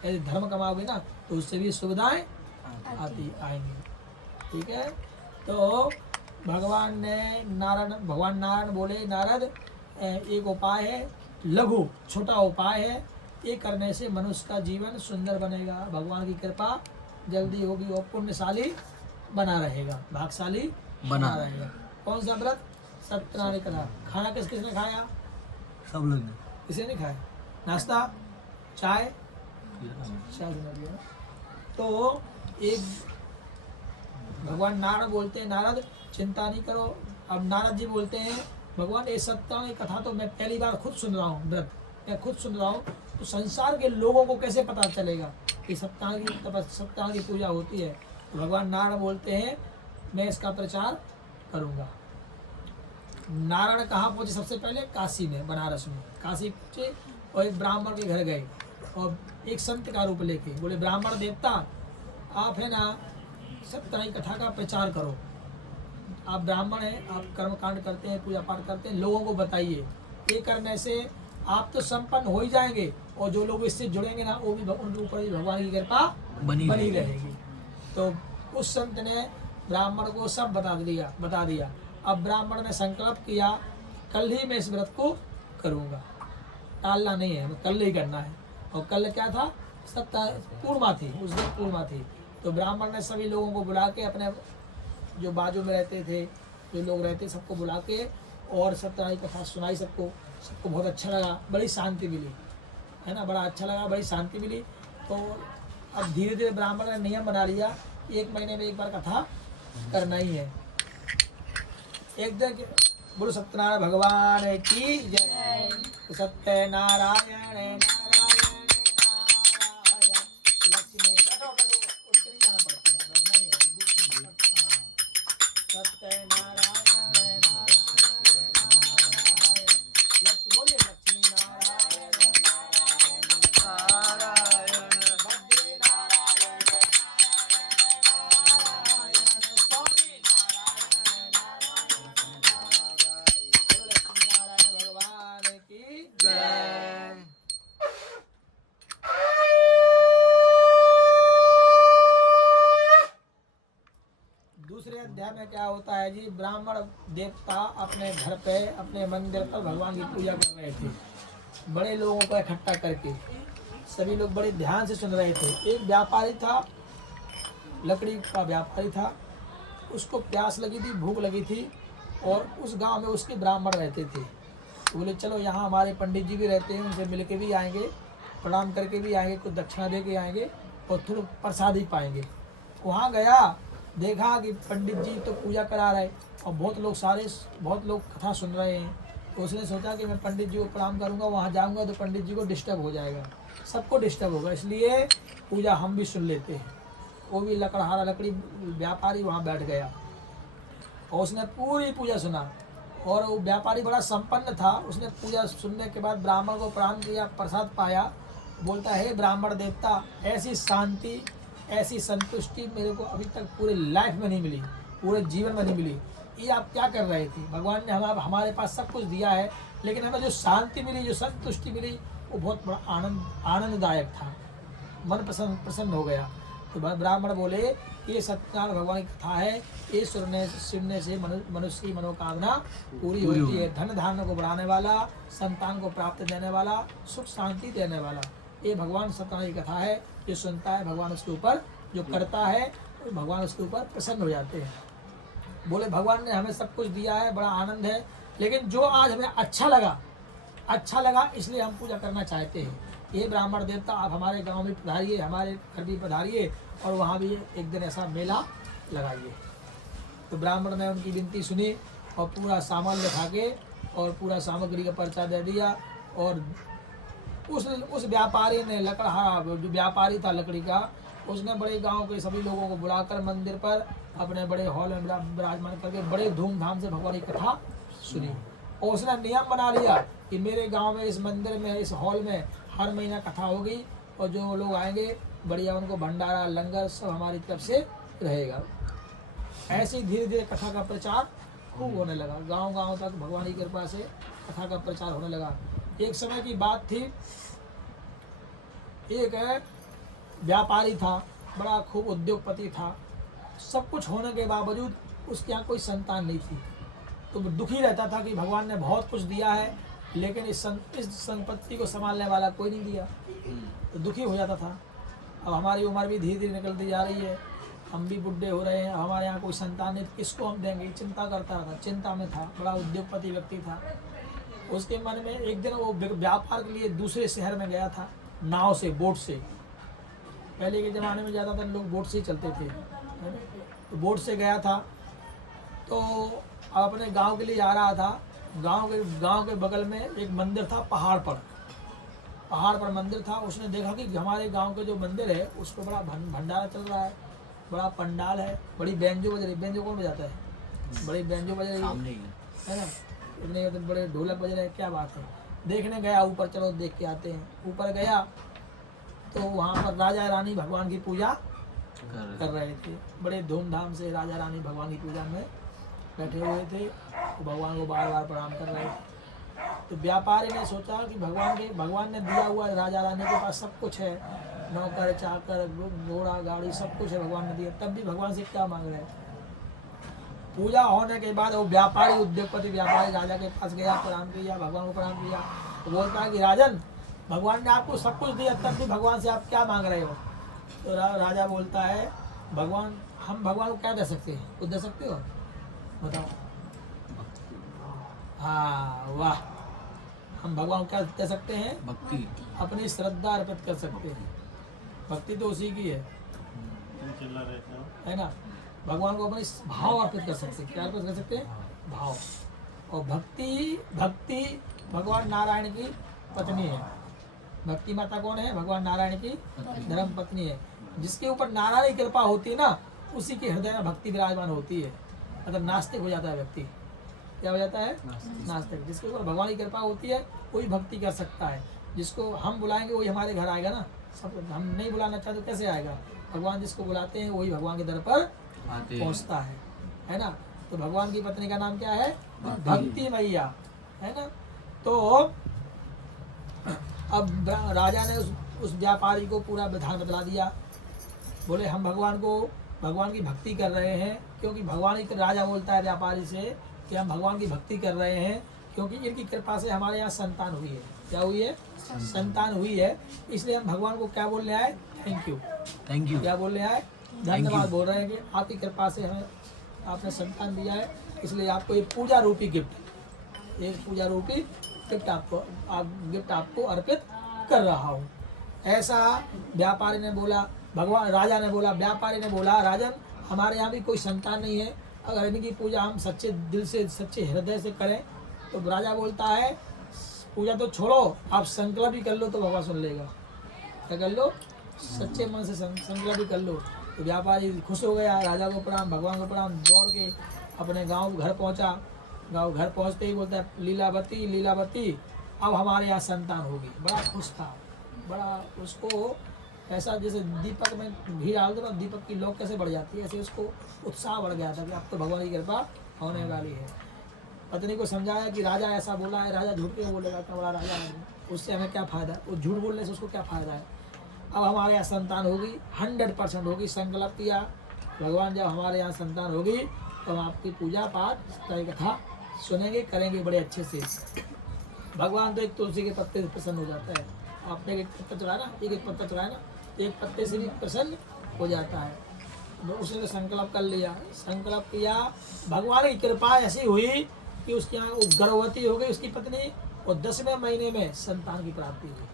यदि धर्म कमाओगे ना तो उससे भी सुविधाएं आएंगी, ठीक है। तो भगवान नारायण बोले, नारद एक उपाय है, लघु छोटा उपाय है, ये करने से मनुष्य का जीवन सुंदर बनेगा, भगवान की कृपा जल्दी होगी और पुण्यशाली बना रहेगा, भाग्यशाली बना रहेगा। कौन सा व्रत? सत्यनारायण कथा। खाना किसने खाया? सब लोग ने। किसी ने खाया? नाश्ता, चाय तो एक भगवान नारायण बोलते हैं, नारद चिंता नहीं करो। अब नारद जी बोलते हैं, भगवान ये सत्यनारायण कथा तो मैं पहली बार खुद सुन रहा हूँ, व्रत मैं खुद सुन रहा हूँ, तो संसार के लोगों को कैसे पता चलेगा कि सत्यनारायण की पूजा होती है। तो भगवान नारायण बोलते हैं, मैं इसका प्रचार करूँगा। नारायण कहाँ पहुँचे? सबसे पहले काशी में, बनारस में काशी पहुँचे और एक ब्राह्मण के घर गए और एक संत का रूप लेके बोले, ब्राह्मण देवता आप है ना, सत्यनारायण कथा का प्रचार करो। आप ब्राह्मण हैं, आप कर्म कांड करते हैं, पूजा पाठ करते हैं, लोगों को बताइए। ये करने से आप तो संपन्न हो ही जाएंगे और जो लोग इससे जुड़ेंगे ना, वो भी उनके ऊपर भी भगवान की कृपा बनी रहेगी। तो उस संत ने ब्राह्मण को सब बता दिया। अब ब्राह्मण ने संकल्प किया, कल ही मैं इस व्रत को करूँगा, टालना नहीं है, कल ही करना है। और कल क्या था? पूर्णिमा थी, उस दिन पूर्णिमा थी। तो ब्राह्मण ने सभी लोगों को बुला के, अपने जो बाजू में रहते थे, जो लोग रहते, सबको बुला के और सत्यनारायण कथा सुनाई। सबको बहुत अच्छा लगा, बड़ी शांति मिली, है ना, बड़ा अच्छा लगा, बड़ी शांति मिली। तो अब धीरे धीरे ब्राह्मण ने नियम बना लिया, 1 महीने में एक बार कथा करना ही है। एक दिन बोलो सत्यनारायण भगवान की जय। सत्यनारायण लक्ष्मी, बैठो उठ के नहीं जाना पड़ता है, बैठना ही है। सत्यनारायण लक्ष्मी, बोलिए लक्ष्मी नारायण बद्री नारायण स्वामी लक्ष्मी नारायण भगवान की जय। दूसरे अध्याय में क्या होता है जी? ब्राह्मण देवता अपने घर पे, अपने मंदिर पर भगवान की पूजा कर रहे थे, बड़े लोगों को इकट्ठा करके। सभी लोग बड़े ध्यान से सुन रहे थे। एक व्यापारी था, लकड़ी का व्यापारी था, उसको प्यास लगी थी, भूख लगी थी, और उस गांव में उसके ब्राह्मण रहते थे। तो बोले चलो यहाँ हमारे पंडित जी भी रहते हैं, उनसे मिल के भी आएंगे, प्रणाम करके भी आएंगे, कुछ दक्षिणा दे के आएंगे और थोड़ा प्रसाद ही पाएंगे। वहाँ गया, देखा कि पंडित जी तो पूजा करा रहे और बहुत लोग कथा सुन रहे हैं। तो उसने सोचा कि मैं पंडित जी को प्रणाम करूँगा, वहाँ जाऊँगा तो पंडित जी को डिस्टर्ब हो जाएगा, सबको डिस्टर्ब होगा, इसलिए पूजा हम भी सुन लेते हैं। वो भी लकड़ी व्यापारी वहाँ बैठ गया और उसने पूरी पूजा सुना। और वो व्यापारी बड़ा संपन्न था, उसने पूजा सुनने के बाद ब्राह्मण को प्रणाम किया, प्रसाद पाया। बोलता है, ब्राह्मण देवता, ऐसी शांति ऐसी संतुष्टि मेरे को अभी तक पूरे लाइफ में नहीं मिली, पूरे जीवन में नहीं मिली। ये आप क्या कर रहे थे? भगवान ने हमारे पास सब कुछ दिया है, लेकिन हमें जो शांति मिली, जो संतुष्टि मिली, वो बहुत बड़ा आनंददायक था, मन प्रसन्न हो गया। तो ब्राह्मण बोले, ये सत्यनारायण भगवान की कथा है, ये सुनने से मनुष्य की मनोकामना पूरी होती है। धन धान्य को बढ़ाने वाला, संतान को प्राप्त देने वाला, सुख शांति देने वाला, ये भगवान सत्यनारायण की कथा है। जो सुनता है भगवान उसके ऊपर, जो करता है भगवान उसके ऊपर प्रसन्न हो जाते हैं। बोले भगवान ने हमें सब कुछ दिया है, बड़ा आनंद है, लेकिन जो आज हमें अच्छा लगा इसलिए हम पूजा करना चाहते हैं। ये ब्राह्मण देवता आप हमारे गांव में पधारिए, हमारे घर भी पधारिए और वहाँ भी एक दिन ऐसा मेला लगाइए। तो ब्राह्मण ने उनकी विनती सुनी और पूरा सामान दिखा के और पूरा सामग्री का पर्चा दे दिया। और उस व्यापारी ने लकड़हारा, जो व्यापारी था लकड़ी का, उसने बड़े गांव के सभी लोगों को बुलाकर मंदिर पर अपने बड़े हॉल में विराजमान करके बड़े धूमधाम से भगवान की कथा सुनी। और उसने नियम बना लिया कि मेरे गांव में, इस मंदिर में, इस हॉल में हर महीना कथा होगी और जो लोग आएंगे बढ़िया उनको भंडारा लंगर सब हमारी तरफ से रहेगा। ऐसे धीरे धीरे कथा का प्रचार खूब होने लगा, गांव तक भगवान की कृपा से कथा का प्रचार होने लगा। एक समय की बात थी, एक व्यापारी था, बड़ा खूब उद्योगपति था, सब कुछ होने के बावजूद उसके यहाँ कोई संतान नहीं थी। तो दुखी रहता था कि भगवान ने बहुत कुछ दिया है, लेकिन इस संपत्ति को संभालने वाला कोई नहीं दिया, तो दुखी हो जाता था। अब हमारी उम्र भी धीरे धीरे निकलती जा रही है, हम भी बुढ़े हो रहे हैं, हमारे यहाँ कोई संतान नहीं, किसको हम देंगे, चिंता करता था, चिंता में था, बड़ा उद्योगपति व्यक्ति था। उसके मन में एक दिन वो व्यापार के लिए दूसरे शहर में गया था, नाव से, बोट से। पहले के ज़माने में ज़्यादातर लोग बोट से ही चलते थे, तो बोट से गया था। तो अपने गांव के लिए जा रहा था। गांव के बगल में एक मंदिर था, पहाड़ पर मंदिर था। उसने देखा कि हमारे गांव के जो मंदिर है उस पर बड़ा भंडारा चल रहा है, बड़ा पंडाल है, बड़ी बैंजो बज रही। बैंजो कौन बजाता है? बड़ी बैंजो बज रही है ना, इतने बड़े ढोलक बज रहे हैं, क्या बात है। देखने गया ऊपर, चलो देख के आते हैं। ऊपर गया तो वहाँ पर राजा रानी भगवान की पूजा कर रहे थे, बड़े धूमधाम से राजा रानी भगवान की पूजा में बैठे हुए थे, तो भगवान को बार बार प्रणाम कर रहे थे। तो व्यापारी ने सोचा कि भगवान ने दिया हुआ, राजा रानी के पास सब कुछ है, नौकर चाकर घोड़ा गाड़ी सब कुछ है भगवान ने दिया, तब भी भगवान से क्या मांग रहे हैं। पूजा होने के बाद वो व्यापारी, उद्योगपति व्यापारी राजा के पास गया, प्रणाम किया, भगवान को प्रणाम किया। तो बोलता है कि राजन, भगवान ने आपको सब कुछ दिया, तब भी भगवान से आप क्या मांग रहे हो। तो राजा बोलता है, हम भगवान को क्या दे सकते हैं, कुछ दे सकते हो, बताओ। हाँ वाह, हम भगवान को क्या दे सकते हैं? भक्ति, अपनी श्रद्धा अर्पित कर सकते हैं। भक्ति तो उसी की है ना। भगवान को अपनी भाव अर्पित कर सकते हैं। क्या अर्पित कर सकते हैं? भाव। और भक्ति भगवान नारायण की पत्नी है। भक्ति माता कौन है? भगवान नारायण की धर्म पत्नी है। जिसके ऊपर नारायण की कृपा होती है ना, उसी के हृदय में भक्ति विराजमान होती है। मतलब नास्तिक हो जाता है व्यक्ति। क्या हो जाता है? नास्तिक। जिसके ऊपर भगवान की कृपा होती है वही भक्ति कर सकता है। जिसको हम बुलाएंगे वही हमारे घर आएगा ना। सब हम नहीं बुलाना चाहते तो कैसे आएगा? भगवान जिसको बुलाते हैं वही भगवान के दर पर पहुंचता है ना। तो भगवान की पत्नी का नाम क्या है? भक्ति मैया, है ना। तो अब राजा ने उस व्यापारी को पूरा विधान बतला दिया। बोले हम भगवान की भक्ति कर रहे हैं, क्योंकि भगवान की, राजा बोलता है व्यापारी से कि हम भगवान की भक्ति कर रहे हैं क्योंकि इनकी कृपा से हमारे यहाँ संतान हुई है। क्या हुई है? संतान हुई है। इसलिए हम भगवान को क्या बोलने आए? Thank you. क्या बोलने आए? धन्यवाद बोल रहे हैं कि आपकी कृपा से हमें आपने संतान दिया है, इसलिए आपको ये पूजा रूपी गिफ्ट, एक पूजा रूपी गिफ्ट आपको अर्पित कर रहा हूँ। ऐसा व्यापारी ने बोला, भगवान राजा ने बोला, व्यापारी ने बोला, राजन हमारे यहाँ भी कोई संतान नहीं है, अगर इनकी पूजा हम सच्चे दिल से सच्चे हृदय से करें तो राजा बोलता है पूजा तो छोड़ो, आप संकल्प ही कर लो तो भगवान सुन लेगा। क्या कर लो? सच्चे मन से संकल्प ही कर लो। तो व्यापारी खुश हो गया, राजा को प्रणाम, भगवान को प्रणाम, दौड़ के अपने गांव घर पहुंचा। गांव घर पहुंचते ही बोलता है लीलावती लीलावती अब हमारे यहाँ संतान होगी। बड़ा खुश था, बड़ा उसको ऐसा जैसे दीपक में घी डाल दो ना, दीपक की लौ कैसे बढ़ जाती है, ऐसे उसको उत्साह बढ़ गया था कि अब तो भगवान की कृपा होने वाली है। पत्नी को समझाया कि राजा ऐसा बोला है, राजा झूठ क्यों बोलेगा, इतना बड़ा राजा है, उससे हमें क्या फ़ायदा है, वो झूठ बोलने से उसको क्या फ़ायदा है। अब हमारे यहाँ संतान होगी, 100% होगी। संकल्प किया भगवान जब हमारे यहाँ संतान होगी तो हम आपकी पूजा पाठ कथा सुनेंगे, करेंगे बड़े अच्छे से। भगवान तो एक तुलसी के पत्ते से प्रसन्न हो जाता है। आपने एक पत्ता चढ़ाया ना, एक पत्ता चढ़ाया ना, एक पत्ते से भी प्रसन्न हो जाता है। तो उसने संकल्प कर लिया, संकल्प किया, भगवान की कृपा ऐसी हुई कि उसके यहाँ वो गर्भवती हो गई उसकी पत्नी, और 10वें महीने में संतान की प्राप्ति हुई।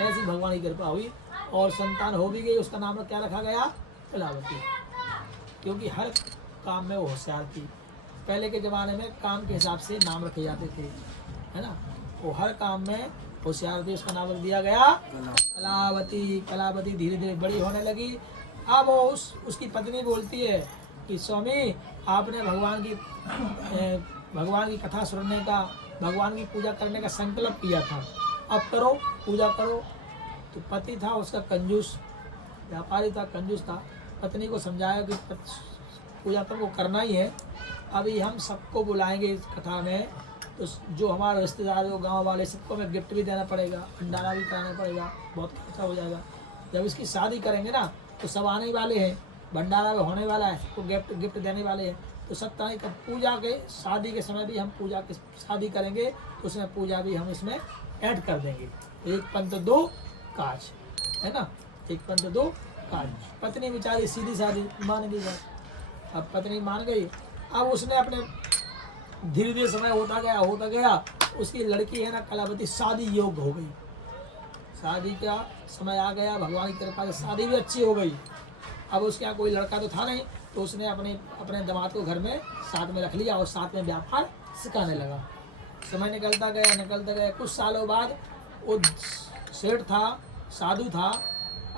ऐसी भगवान की कृपा हुई और संतान हो भी गई। उसका नाम क्या रखा गया? कलावती, क्योंकि हर काम में वो होशियार थी। पहले के ज़माने में काम के हिसाब से नाम रखे जाते थे, है ना, वो हर काम में होशियार थी, उसका नाम रख दिया गया कलावती। कलावती धीरे धीरे बड़ी होने लगी। अब वो उसकी पत्नी बोलती है कि स्वामी आपने भगवान की कथा सुनने का, भगवान की पूजा करने का संकल्प किया था, अब करो, पूजा करो। तो पति था उसका कंजूस, व्यापारी था, कंजूस था। पत्नी को समझाया कि पूजा तो वो करना ही है, अभी हम सबको बुलाएंगे इस कथा में, तो जो हमारे रिश्तेदार हो, गांव वाले, सबको हमें गिफ्ट भी देना पड़ेगा, भंडारा भी कराना पड़ेगा, बहुत खर्चा हो जाएगा। जब इसकी शादी करेंगे ना तो सब आने ही वाले हैं, भंडारा होने वाला है, सबको गिफ्ट देने वाले हैं। तो सत्ताई का पूजा के शादी के समय भी हम पूजा की शादी करेंगे तो उसमें पूजा भी हम इसमें ऐड कर देंगे। एक पंथ दो काज, है ना, एक पंथ दो काज। पत्नी बेचारी सीधी सादी मान गई बात। अब पत्नी मान गई। अब उसने अपने धीरे धीरे समय होता गया उसकी लड़की है ना कलावती शादी योग्य हो गई। शादी का समय आ गया, भगवान की कृपा से शादी भी अच्छी हो गई। अब उसके यहाँ कोई लड़का तो था नहीं, तो उसने अपने दामाद को घर में साथ में रख लिया और साथ में व्यापार सिखाने लगा। समय निकलता गया। कुछ सालों बाद वो सेठ था, साधु था,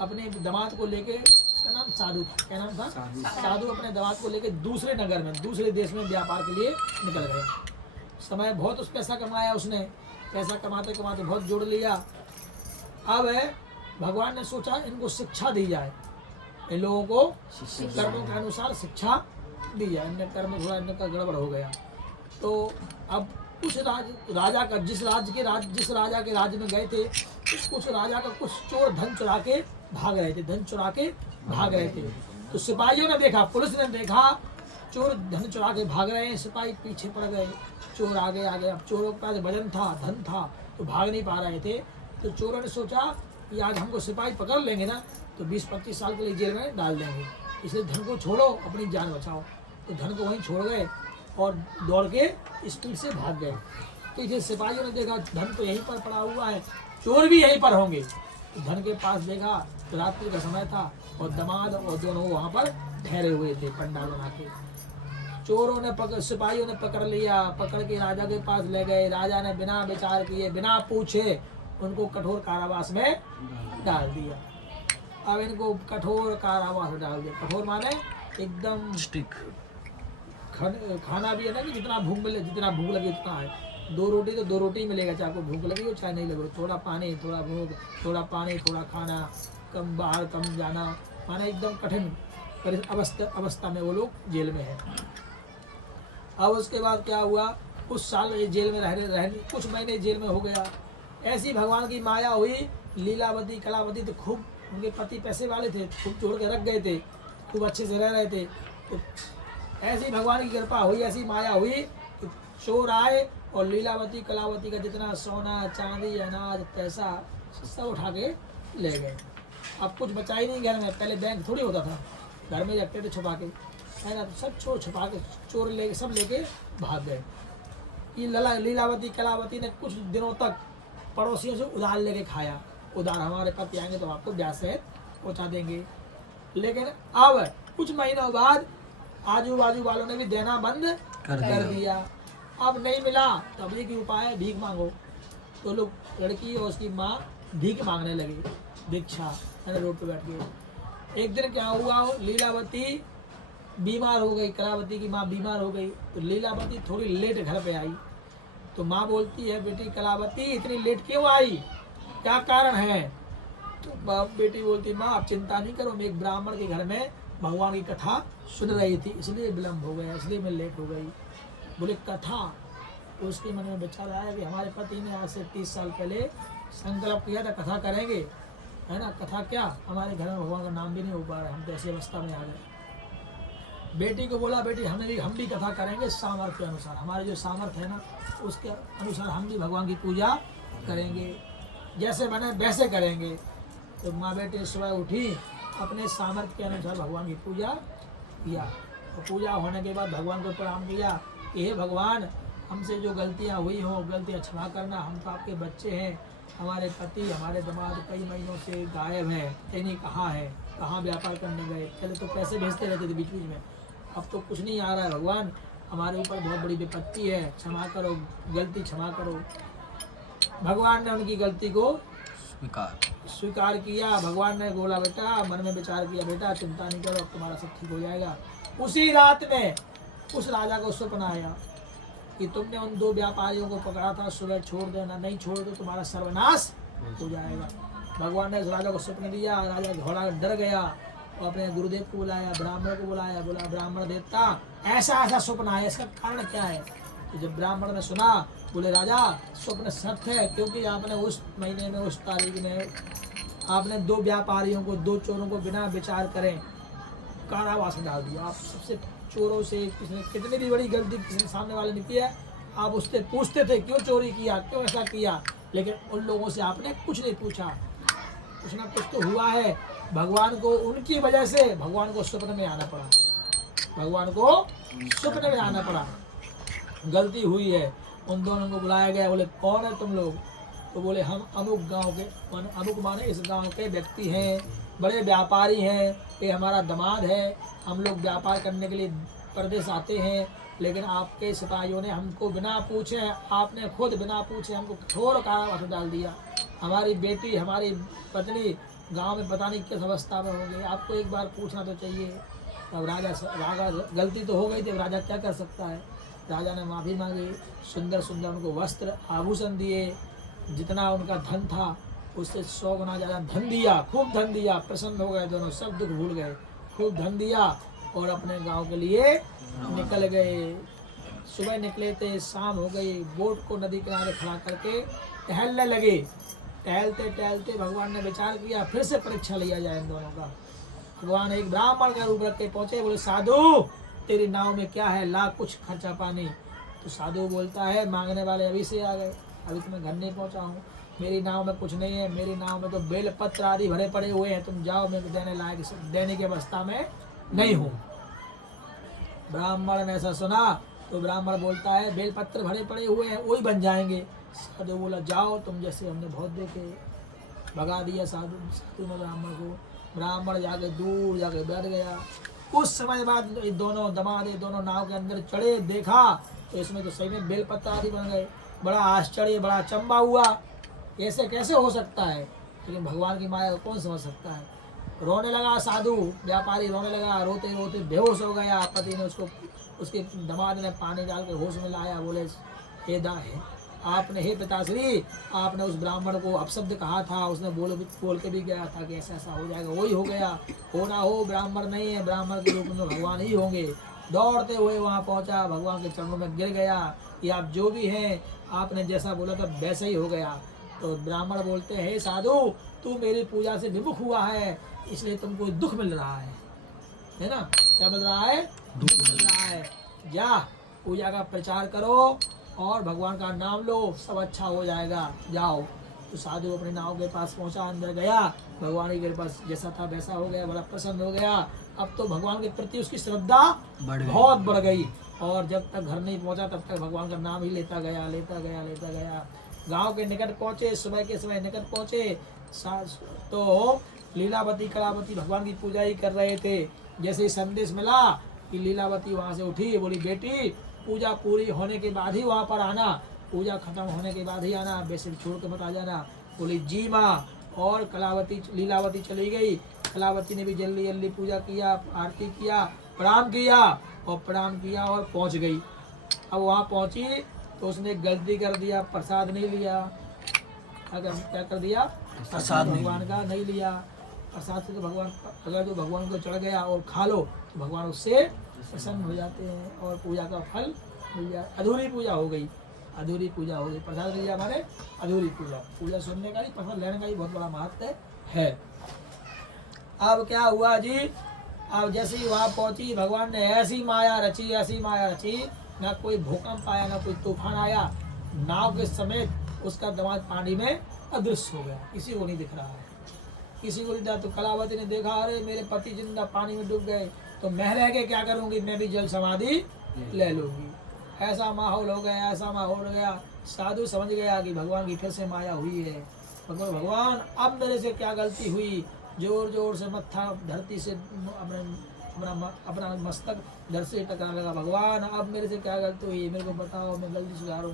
अपने दामाद को लेके, उसका नाम साधु था, क्या नाम था? साधु अपने दामाद को लेके दूसरे नगर में, दूसरे देश में व्यापार के लिए निकल गया। समय बहुत उस पैसा कमाया उसने, पैसा कमाते कमाते बहुत जोड़ लिया। अब भगवान ने सोचा इनको शिक्षा दी जाए, इन लोगों को कर्मों के अनुसार शिक्षा दी जाए। इनका कर्म थोड़ा इनका गड़बड़ हो गया। तो अब कुछ राजा का जिस राजा के राज्य में गए थे, कुछ राजा का कुछ चोर धन चुरा के भाग रहे थे। तो सिपाहियों ने देखा, पुलिस ने देखा चोर धन चुरा के भाग रहे हैं, सिपाही पीछे पड़ गए, चोर आगे। अब चोरों के पास वजन था, धन था, तो भाग नहीं पा रहे थे। तो चोरों ने सोचा कि आज हमको सिपाही पकड़ लेंगे ना तो 20-25 साल के लिए जेल में डाल देंगे, इसलिए धन को छोड़ो, अपनी जान बचाओ। तो धन को वहीं छोड़ गए और दौड़ के स्पीड से भाग गए। तो इसे सिपाहियों ने देखा धन तो यहीं पर पड़ा हुआ है, चोर भी यहीं पर होंगे। तो धन के पास देखा तो रात्रि का समय था और दामाद और दोनों वहाँ पर ठहरे हुए थे पंडाल बना के। चोरों ने सिपाहियों ने पकड़ लिया, पकड़ के राजा के पास ले गए। राजा ने बिना विचार किए, बिना पूछे उनको कठोर कारावास में डाल दिया। अब इनको कठोर कारावास में डाल दिया। कठोर माने एकदम स्टिक। खाना भी है ना कि जितना भूख लगे उतना है। 2 रोटी तो 2 रोटी मिलेगा, चाहे आपको भूख लगी हो चाहे नहीं लगे। थोड़ा पानी, थोड़ा भूख, थोड़ा पानी, थोड़ा खाना, कम बाहर कम जाना, माने एकदम कठिन अवस्था में वो लोग जेल में है। अब उसके बाद क्या हुआ, कुछ साल जेल में रहने कुछ महीने जेल में हो गया। ऐसी भगवान की माया हुई। लीलावती कलावती तो खूब, उनके पति पैसे वाले थे, खूब जोड़ के रख गए थे, खूब अच्छे से रह रहे थे। तो ऐसी भगवान की कृपा हुई, ऐसी माया हुई कि चोर आए और लीलावती कलावती का जितना सोना चांदी अनाज पैसा सब उठा के ले गए। अब कुछ बचा ही नहीं घर में। पहले बैंक थोड़ी होता था, घर में रखते थे छुपा के, है ना, तो सब चोर छुपा के चोर लेके सब लेके भाग गए। ये लीलावती कलावती ने कुछ दिनों तक पड़ोसियों से उधार लेके खाया, उधार हमारे पति आएंगे तो आपको ब्याज सहित पहुँचा देंगे। लेकिन अब कुछ महीनों बाद आजू बाजू वालों ने भी देना बंद कर दिया। अब नहीं मिला तब एक ही उपाय है, भीख मांगो। तो लोग, लड़की और उसकी माँ भीख मांगने लगे, भिक्षा, है ना, रोड पे बैठ गए। एक दिन क्या हुआ, लीलावती बीमार हो गई, कलावती की माँ बीमार हो गई, तो लीलावती थोड़ी लेट घर पे आई। तो माँ बोलती है, बेटी कलावती इतनी लेट क्यों आई, क्या कारण है? तो बेटी बोलती, माँ आप चिंता नहीं करो, मैं एक ब्राह्मण के घर में भगवान की कथा सुन रही थी, इसलिए विलम्ब हो गया, इसलिए मैं लेट हो गई। बोले कथा? तो उसके मन में विचार आया कि हमारे पति ने आज से 30 साल पहले संकल्प किया था कथा करेंगे, है ना, कथा क्या, हमारे घर में भगवान का नाम भी नहीं हो पा रहा है, हम तो ऐसी अवस्था में आ गए। बेटी को बोला, बेटी हम भी कथा करेंगे सामर्थ्य के अनुसार, हमारे जो सामर्थ्य है ना उसके अनुसार हम भी भगवान की पूजा करेंगे, जैसे बने वैसे करेंगे। तो माँ बेटी सुबह उठी, अपने सामर्थ्य के अनुसार भगवान की पूजा किया। और पूजा होने के बाद भगवान को प्रणाम किया कि हे भगवान, हमसे जो गलतियाँ हुई हों गलतियाँ क्षमा करना, हम तो आपके बच्चे हैं, हमारे पति हमारे दामाद कई महीनों से गायब हैं, कहीं कहाँ है, कहाँ व्यापार करने गए, पहले तो पैसे भेजते रहते थे बीच बीच में, अब तो कुछ नहीं आ रहा है, भगवान हमारे ऊपर बहुत बड़ी विपत्ति है, क्षमा करो, गलती क्षमा करो। भगवान ने उनकी गलती को स्वीकार किया। भगवान ने बोला, बेटा मन में विचार किया, बेटा चिंता नहीं करो, अब तुम्हारा सब ठीक हो जाएगा। उसी रात में उस राजा को स्वप्न आया कि तुमने उन 2 व्यापारियों को पकड़ा था, सुबह छोड़ देना, नहीं छोड़ तो तुम्हारा सर्वनाश हो जाएगा। भगवान ने उस राजा को स्वप्न दिया, राजा घोड़ा डर गया और अपने गुरुदेव को बुलाया, ब्राह्मण को बुलाया, बोला ब्राह्मण देवता ऐसा ऐसा स्वप्न आया, इसका कारण क्या है? तो जब ब्राह्मण ने सुना, बोले राजा स्वप्न सत्य है, क्योंकि आपने उस महीने में उस तारीख में आपने 2 व्यापारियों को, 2 चोरों को बिना विचार करें कारावास में डाल दिया। आप सबसे चोरों से किसने कितनी भी बड़ी गलती किसी सामने वाले ने की है, आप उससे पूछते थे क्यों चोरी किया, क्यों ऐसा किया, लेकिन उन लोगों से आपने कुछ नहीं पूछा। कुछ ना कुछ तो हुआ है। भगवान को उनकी वजह से भगवान को स्वप्न में आना पड़ा, भगवान को स्वप्न में आना पड़ा, गलती हुई है। उन दोनों को बुलाया गया, बोले कौन है तुम लोग? तो बोले हम अमुक गांव के, अमुक माने इस गांव के व्यक्ति हैं, बड़े व्यापारी हैं, ये हमारा दामाद है, हम लोग व्यापार करने के लिए प्रदेश आते हैं, लेकिन आपके सिपाहियों ने हमको बिना पूछे, आपने खुद बिना पूछे हमको कठोर कारावास में डाल दिया। हमारी बेटी हमारी पत्नी गांव में पता नहीं किस अवस्था में हो गई, आपको एक बार पूछना तो चाहिए। अब राजा गलती तो हो गई थी, अब राजा क्या कर सकता है? राजा ने माफ़ी मांगी, सुंदर सुंदर उनको वस्त्र आभूषण दिए, जितना उनका धन था उससे 100 गुना ज़्यादा धन दिया, खूब धन दिया। प्रसन्न हो गए दोनों, सब दुख भूल गए, खूब धन दिया और अपने गांव के लिए निकल गए। सुबह निकले थे, शाम हो गई, बोट को नदी किनारे खड़ा करके टहलने लगे। टहलते टहलते भगवान ने विचार किया फिर से परीक्षा लिया जाए इन दोनों का। भगवान एक ब्राह्मण का रूप रख के पहुंचे, बोले साधु तेरी नाव में क्या है, ला कुछ खर्चा पानी। तो साधु बोलता है मांगने वाले अभी से आ गए, अभी तो मैं घर नहीं पहुंचा हूँ, मेरी नाव में कुछ नहीं है, मेरी नाव में तो बेल पत्र आदि भरे पड़े हुए हैं, तुम जाओ, मैं देने लायक देने की अवस्था में नहीं हूँ। ब्राह्मण ने ऐसा सुना तो ब्राह्मण बोलता है बेल पत्र भरे पड़े हुए हैं, वही बन जाएंगे। साधु बोला जाओ, तुम जैसे हमने बहुत देखे। भगा दिया साधु ने ब्राह्मण को। ब्राह्मण जाके दूर जाके बैठ गया। कुछ समय बाद दोनों दमादे दोनों नाव के अंदर चढ़े, देखा तो इसमें तो सही में बेल पत्र आदि बन गए। बड़ा आश्चर्य, बड़ा अचंबा हुआ, ऐसे कैसे हो सकता है? लेकिन भगवान की माया को कौन समझ सकता है। रोने लगा साधु, व्यापारी रोने लगा, रोते रोते बेहोश हो गया। पति ने उसको, उसके दामाद ने पानी डाल के होश में लाया। बोले आपने, हे पिताश्री, आपने उस ब्राह्मण को अपशब्द कहा था, उसने बोल के भी गया था कि ऐसा ऐसा हो जाएगा, वही हो गया। हो ना हो, ब्राह्मण नहीं है, ब्राह्मण के रूप में भगवान ही होंगे। दौड़ते हुए वहाँ पहुँचा, भगवान के चरणों में गिर गया कि आप जो भी हैं, आपने जैसा बोला था वैसा ही हो गया। तो ब्राह्मण बोलते हैं, हे साधु, तू मेरी पूजा से विमुख हुआ है, इसलिए तुमको दुख मिल रहा है ना? क्या मिल रहा है? दुख मिल रहा है। जा पूजा का प्रचार करो और भगवान का नाम लो, सब अच्छा हो जाएगा, जाओ। तो साधु अपने नाव के पास पहुंचा, अंदर गया, भगवान के पास जैसा था वैसा हो गया, बड़ा प्रसन्न हो गया। अब तो भगवान के प्रति उसकी श्रद्धा बहुत बढ़ गई, और जब तक घर नहीं पहुंचा तब तक भगवान का नाम ही लेता गया। गांव के निकट पहुंचे, सुबह के समय निकट पहुंचे, तो लीलावती कलावती भगवान की पूजा ही कर रहे थे। जैसे ही संदेश मिला कि लीलावती वहां से उठी, बोली बेटी पूजा पूरी होने के बाद ही वहां पर आना, पूजा खत्म होने के बाद ही आना, वैसे छोड़ के मत आ जाना। बोली जी माँ। और लीलावती चली गई। कलावती ने भी जल्दी जल्दी पूजा किया, आरती किया, प्रणाम किया और पहुंच गई। अब वहां पहुंची तो उसने गलती कर दिया, प्रसाद नहीं लिया। क्या कर दिया? प्रसाद भगवान का नहीं लिया। प्रसाद से तो भगवान, अगर जो भगवान को चढ़ गया और खा लो तो भगवान उससे प्रसन्न हो जाते हैं और पूजा का फल मिल जाए। अधूरी पूजा हो गई। प्रसाद लिया हमारे अधूरी पूजा सुनने का ही, प्रसाद लेने का ही बहुत बड़ा महत्व है। अब क्या हुआ जी, अब जैसे ही वहां पहुंची, भगवान ने ऐसी माया रची, ना कोई भूकंप आया, ना कोई तूफान आया, नाव के समेत उसका दामाद पानी में अदृश्य हो गया, किसी को नहीं दिख रहा है, किसी को नहीं दिखा। तो कलावती ने देखा, अरे मेरे पति जिंदा पानी में डूब गए, तो मैं रह के क्या करूंगी, मैं भी जल समाधि ले लूंगी। ऐसा माहौल हो गया। साधु समझ गया कि भगवान की फिर से माया हुई है। भगवान अब मेरे से क्या गलती हुई, जोर जोर से मत्था धरती से अपना मस्तक धर से टकराने लगा। भगवान अब मेरे से क्या गलती हुई, मेरे को बताओ, मैं गलती सुधारूं।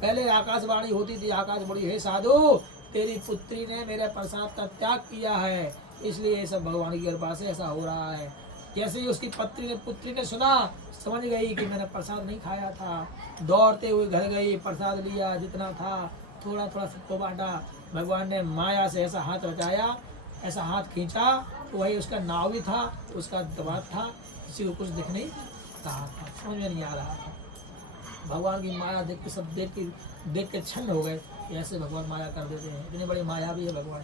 पहले आकाशवाणी होती थी, आकाश बोली, हे साधु तेरी पुत्री ने मेरे प्रसाद का त्याग किया है, इसलिए ये सब भगवान की कृपा से ऐसा हो रहा है। जैसे ही उसकी पुत्री ने सुना, समझ गई कि मैंने प्रसाद नहीं खाया था, दौड़ते हुए घर गई, प्रसाद लिया, जितना था थोड़ा थोड़ा सबको बांटा। भगवान ने माया से ऐसा हाथ रचाया, ऐसा हाथ खींचा, तो वही उसका नाव भी था, उसका दबाव था, किसी को कुछ दिख नहीं रहा था, समझ में नहीं आ रहा था। भगवान की माया देख के सब देख के छन्न हो गए। ऐसे भगवान माया कर देते हैं, इतनी बड़ी माया भी है भगवान।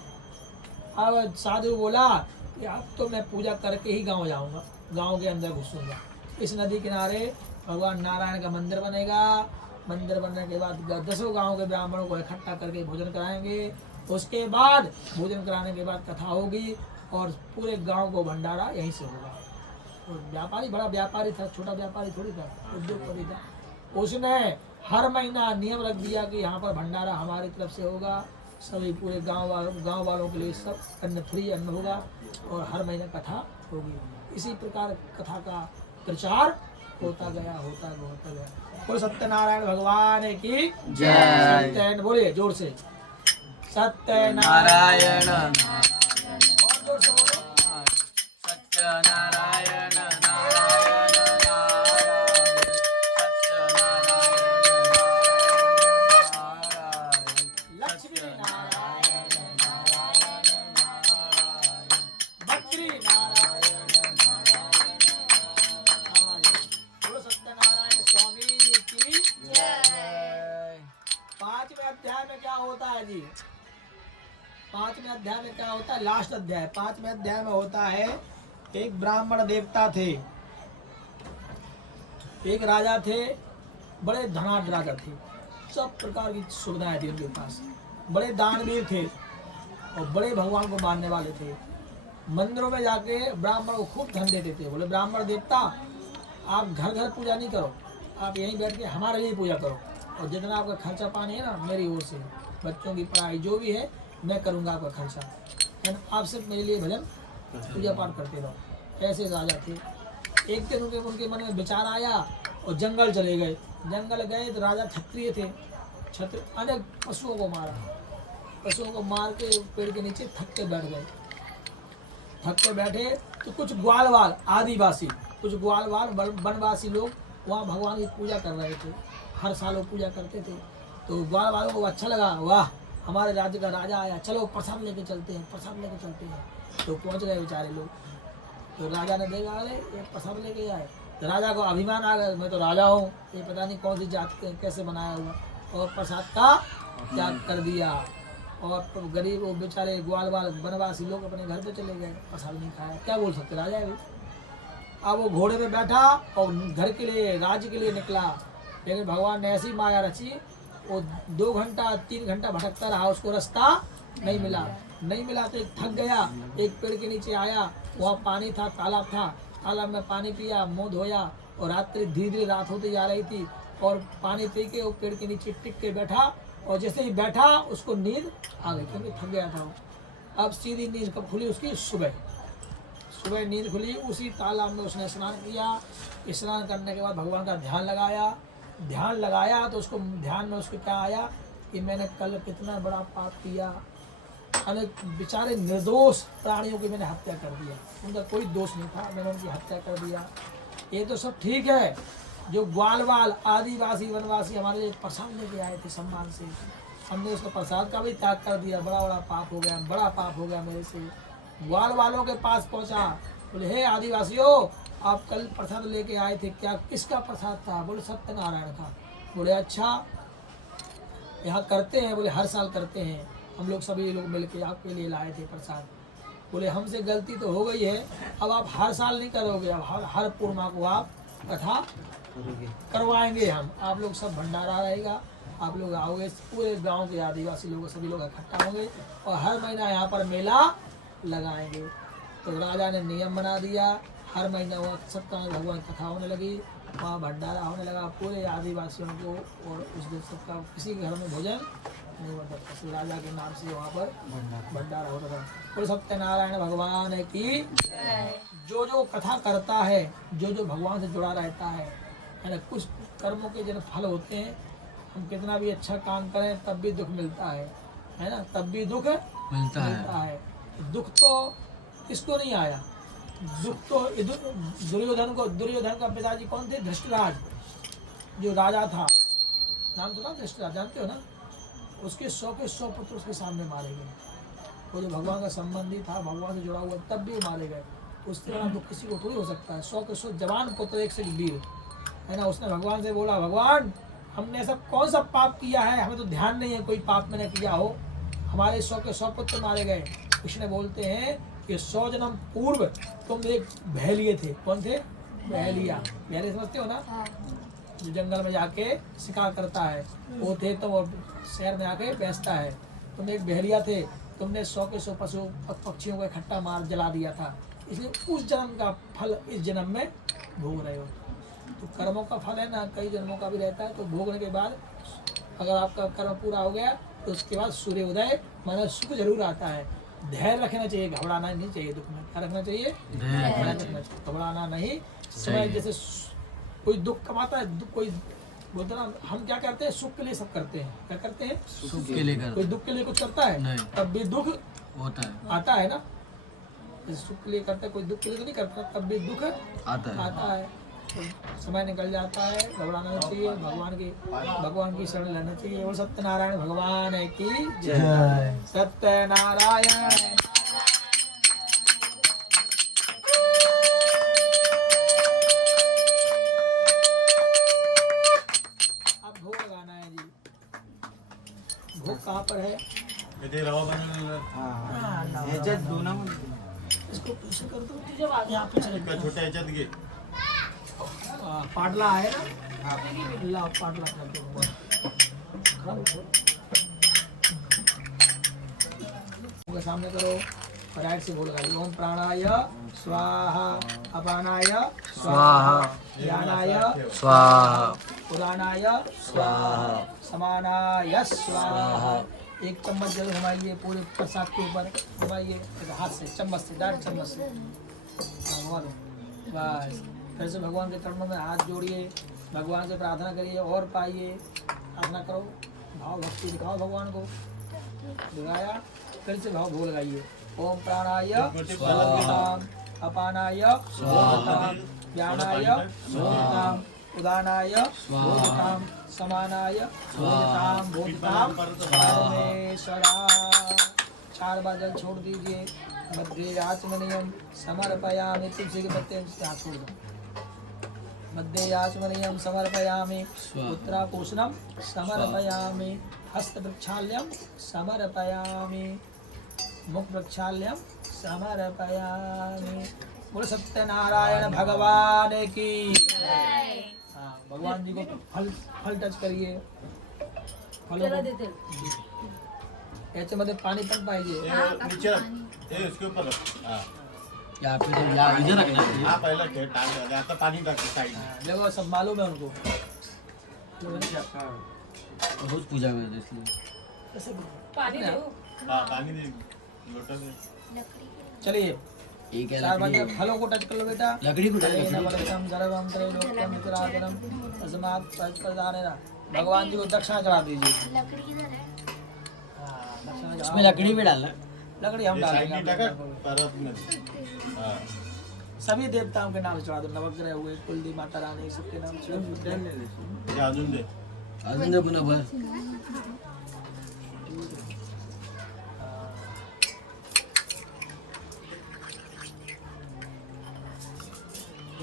अब साधु बोला कि अब तो मैं पूजा करके ही गांव जाऊंगा, गांव के अंदर घुसूंगा। इस नदी किनारे भगवान नारायण का मंदिर बनेगा। मंदिर बनने के बाद 10 गांव के ब्राह्मणों को इकट्ठा करके भोजन कराएंगे। उसके बाद भोजन कराने के बाद कथा होगी और पूरे गांव को भंडारा यहीं से होगा। तो व्यापारी बड़ा व्यापारी था, छोटा व्यापारी थोड़ी था, उद्योगपति था। उसने हर महीना नियम रख दिया कि यहाँ पर भंडारा हमारी तरफ से होगा, सभी पूरे गांव वालों के लिए सब अन्न फ्री अन्न होगा और हर महीने कथा होगी। इसी प्रकार कथा का प्रचार होता गया। बोले सत्यनारायण भगवान की जय। सत्य बोलिए जोर से, सत्यनारायण। और जोर से बोलो, सत्यनारायण पांचवें अध्याय में क्या होता है, लास्ट अध्याय। 5वें अध्याय में होता है, एक ब्राह्मण देवता थे, एक राजा थे, बड़े धनाढ्य राजा थे, सब प्रकार की सुविधाएं थी उनके पास, बड़े दानवीर थे और बड़े भगवान को मानने वाले थे। मंदिरों में जाके ब्राह्मण को खूब धन देते थे। बोले ब्राह्मण देवता आप घर घर पूजा नहीं करो, आप यहीं बैठ के हमारे लिए पूजा करो, और जितना आपका खर्चा पानी है ना मेरी ओर से, बच्चों की पढ़ाई जो भी है मैं करूँगा आपका खर्चा, एंड आप सिर्फ मेरे लिए भजन पूजा पाठ करते रहो। ऐसे राजा थे। एक दिन उनके मन में विचार आया और जंगल चले गए। जंगल गए तो राजा क्षत्रिय थे, अनेक पशुओं को मारा, पशुओं को मार के पेड़ के नीचे थक के बैठ गए। थक के बैठे तो कुछ ग्वालवाल आदिवासी, कुछ ग्वालवाल वनवासी लोग वहाँ भगवान की पूजा कर रहे थे। हर साल वो पूजा करते थे। तो ग्वालवालों को अच्छा लगा, वाह हमारे राज्य का राजा आया, चलो प्रसाद लेके चलते हैं, प्रसाद लेके चलते हैं। तो पहुँच गए बेचारे लोग। तो राजा ने देखा, अरे ये प्रसाद लेके आए। तो राजा को अभिमान आ गया, मैं तो राजा हूँ, ये पता नहीं कौन सी जात कैसे बनाया हुआ, और प्रसाद का त्याग कर दिया। और गरीब वो बेचारे ग्वालवाल वनवासी लोग अपने घर पे चले गए, प्रसाद नहीं खाया। क्या बोल सकते, राजा है। अब वो घोड़े पे बैठा और घर के लिए, राज्य के लिए निकला। लेकिन भगवान ने ऐसी माया रची, वो 2 घंटा 3 घंटा भटकता रहा, उसको रास्ता नहीं मिला। नहीं मिला तो एक थक गया, एक पेड़ के नीचे आया, वहाँ पानी था, तालाब था, तालाब में पानी पिया, मुँह धोया और रात्रि धीरे धीरे रात होती जा रही थी और पानी पी के वो पेड़ के नीचे टिक के बैठा और जैसे ही बैठा उसको नींद आ गई क्योंकि थक गया था वो। अब सीधी नींद कब खुली उसकी? सुबह नींद खुली। उसी तालाब में उसने स्नान किया। स्नान करने के बाद भगवान का ध्यान लगाया तो उसको ध्यान में उसको क्या आया कि मैंने कल कितना बड़ा पाप किया, अनेक बेचारे निर्दोष प्राणियों की मैंने हत्या कर दिया, उनका कोई दोष नहीं था, मैंने उनकी हत्या कर दिया। ये तो सब ठीक है, जो ग्वालवाल आदिवासी वनवासी हमारे प्रसाद लेके आए थे सम्मान से, हमने उसका प्रसाद का भी त्याग कर दिया। बड़ा पाप हो गया मेरे से। ग्वाल वालों के पास पहुंचा, बोले हे आदिवासियों, आप कल प्रसाद लेके आए थे, क्या किसका प्रसाद था? बोले सत्यनारायण का। बोले अच्छा, यहाँ करते हैं? बोले हर साल करते हैं, हम लोग सभी लोग मिलके आपके लिए लाए थे प्रसाद। बोले हमसे गलती तो हो गई है, अब आप हर साल नहीं करोगे, अब हर पूर्णिमा को आप कथा करवाएंगे हम, आप लोग सब भंडारा रहेगा, आप लोग आओगे, पूरे गांव के आदिवासी लोग सभी लोग इकट्ठा होंगे और हर महीना यहाँ पर मेला लगाएंगे। तो राजा ने नियम बना दिया, हर महीना वहाँ सत्यनारायण भगवान की कथा होने लगी, वहाँ भंडारा होने लगा पूरे आदिवासियों को, और उस दिन सबका किसी घर में भोजन नहीं होता था, राजा के नाम से वहाँ पर भंडारा होता था। और सत्यनारायण भगवान की जो कथा करता है, जो भगवान से जुड़ा रहता है ना, कुछ कर्मों के जब फल होते हैं, हम कितना भी अच्छा काम करें तब भी दुख मिलता है ना, तब भी दुख मिलता है। दुख तो इसको नहीं आया, दुख तो दुर्योधन का पिताजी कौन थे? धृष्टराज, जो राजा था, नाम सुना धृष्टराज, जानते हो ना? उसके 100 के 100 पुत्र उसके सामने मारे गए। वो जो भगवान का संबंधी था, भगवान से जुड़ा हुआ, तब भी मारे गए। उससे बड़ा दुख किसी को थोड़ी हो सकता है। 100 के 100 जवान पुत्र, एक से वीर, है ना। उसने भगवान से बोला, भगवान हमने ऐसा कौन सा पाप किया है, हमें तो ध्यान नहीं है कोई पाप मैंने किया हो, हमारे 100 के 100 पुत्र मारे गए। कृष्ण बोलते हैं कि 100 जन्म पूर्व तुम एक बहलिए थे। कौन थे? बहलिया। बहलिया समझते हो ना, जो जंगल में जाके शिकार करता है, वो थे। तो वो शहर में आके बेचता है। तुम एक बहलिया थे, तुमने 100 के 100 पशु पक्षियों को इकट्ठा मार जला दिया था, इसलिए उस जन्म का फल इस जन्म में भोग रहे हो। तो कर्मों का फल है ना, कई जन्मों का भी रहता है। तो भोगने के बाद अगर आपका कर्म पूरा हो गया तो उसके बाद सूर्योदय माना सुख जरूर आता है। धैर्य रखना चाहिए, घबराना नहीं चाहिए दुख में। क्या रखना चाहिए? धैर्य रखना चाहिए, घबराना नहीं। समय जैसे कोई दुख कमाता है, कोई बोलता ना, हम क्या करते हैं? सुख के लिए सब करते हैं। क्या करते हैं? सुख के लिए करते। कोई दुख के लिए कुछ करता है? नहीं। तब भी दुख होता है, आता है ना। सुख के लिए करता है, कोई दुख के लिए तो नहीं करता, तब भी दुख आता है। तो समय निकल जाता है, घबराना नहीं चाहिए, भगवान की शरण लेना चाहिए। और सत्यनारायण भगवान की जय। सत्यनारायण। अब भोग लगाना है जी। भोग कहाँ पर है? इसको पीछे कर दो, यहाँ पीछे छोटे ह्याच्यात घे. पाटला है ना, ला पाटला कर दो। सामने करो, राइट से बोल रहा है। ओम प्राणाय स्वाहा, अपानाय स्वाहा, ज्ञानाय स्वाहा, उदानाय स्वाहा, समानाय स्वाहा। एक चम्मच जल घुमाइए पूरे प्रसाद के ऊपर, घुमाइए हाथ से, चम्मच से, डायरेक्ट चम्मच से घुमा दो। बस फिर से भगवान के चरणों में हाथ जोड़िए, भगवान से प्रार्थना करिए और पाइए। प्रार्थना करो, भाव भक्ति दिखाओ भगवान को। दिखाया, फिर से भाव भोग लगाइए। ओम प्राणाय स्वाहा, अपानाय स्वाहा, ज्ञानाय स्वाहा, उदानाय स्वाहा, समानाय स्वाहा, भूताम परमेश्वरा। 4 बार जल छोड़ दीजिए। मध्य आचमनीयम समर्पयामि। तुलसी के पत्ते हाथ छोड़ दो। मध्य आचमनीयम समर्पयामि। उत्तरापोषणम समर्पयामि। हस्त प्रक्षाल्यम समर्पयामि। मुख प्रक्षाल्यम समर्पयामि। बोलो सत्यनारायण भगवान की। हाँ, भगवान जी को फल टच करिए। फलों को याच्यामध्ये पाणी पण पाहिजे. हे इसके ऊपर हाँ यहाँ पे तो यहाँ इधर रखना चाहिए. हाँ पहले थे टाइम आता पानी डाल साइड में देखो सब मालूम है उनको. रोज पूजा में इसलिए. हाँ पानी दे लोटा दे चलिए एक है चार बार लकड़ी. फलों को टच कर लो बेटा. लकड़ी को टच न कर. बलकम सर्वम त्रैलोक्यम वितरागरम तस्मात् प्रदानेन. भगवान जी को दक्षिणा चढ़ा दीजिए. हाँ, दक्षिणा इसमें चढ़ाओ. लकड़ी भी डालना. लकड़ी हम ये साइड में डालेंगे. टका परत में हाँ सभी देवताओं के नाम चढ़ा दो. नवग्रह हुए, कुलदेवी माता रानी, सबके नाम चढ़ा दो. ये अजून दे अजून दे पुन्हा भर.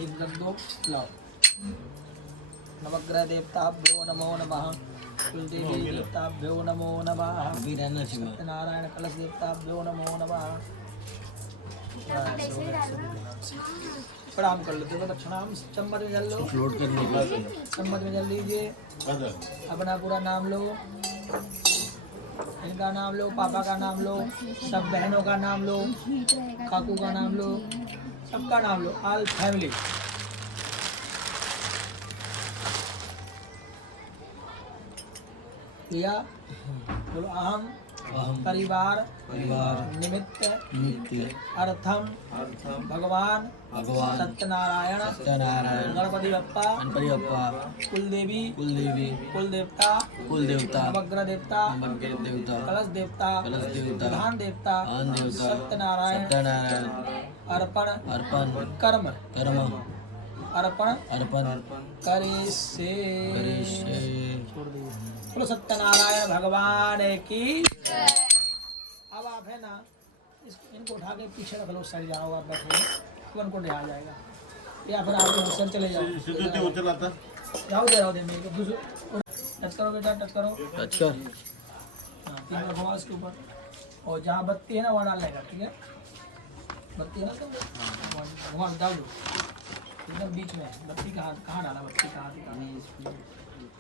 एक रख दो. लाओ. नवग्रह देवताभ्यो नमो नमः. कुलदेवी देवताभ्यो नमो नमः. अभी रहना चाहिए. नारायण कलश देवताभ्यो नमो नमः. प्रणाम कर लेते हो. दक्षिणाम चम्मच में जल लो. फ्लोट करने के लिए. चम्मच में जल लीजिए. बदल अपना पूरा नाम लो. इनका नाम लो, पापा का नाम लो, सब बहनों का नाम लो, काकू का नाम लो, सबका नाम लो. All family. लिया. बोलो अहम अहम परिवार परिवार निमित्त नित्य अर्थम भगवान भगवान सत्यनारायण सत्यनारायण गणपति बप्पा गणपति बप्पा कुलदेवी कुलदेवी कुल देवता कुल देवता नवग्रह देवता नवग्रह देवता कलश देवता कलश देवता प्रधान देवता आन देवता सत्यनारायण सत्यनारायण अर्पण अर्पण कर्म कर्म अर्पण अर्पण करे से करिष्ये. छोड़ दीजिए. बोलो सत्यनारायण भगवान की. अब आप है ना इनको उठा के पीछे रख लो. साइड जाओ आप बैठो. तुरंत को आ जाएगा या फिर आप सर चले जाओ. सिद्धू ते उचल आता जाओ दे मेरे को. दूसरे टच करो बेटा. टच करो. टच कर. हाँ, तीन रखवा उसके ऊपर. और जहाँ बत्ती है ना वहाँ डालने का. ठीक है. बत्ती है ना तो वहाँ डाल दो एकदम बीच में. बत्ती कहाँ डाला. बत्ती कहाँ थी.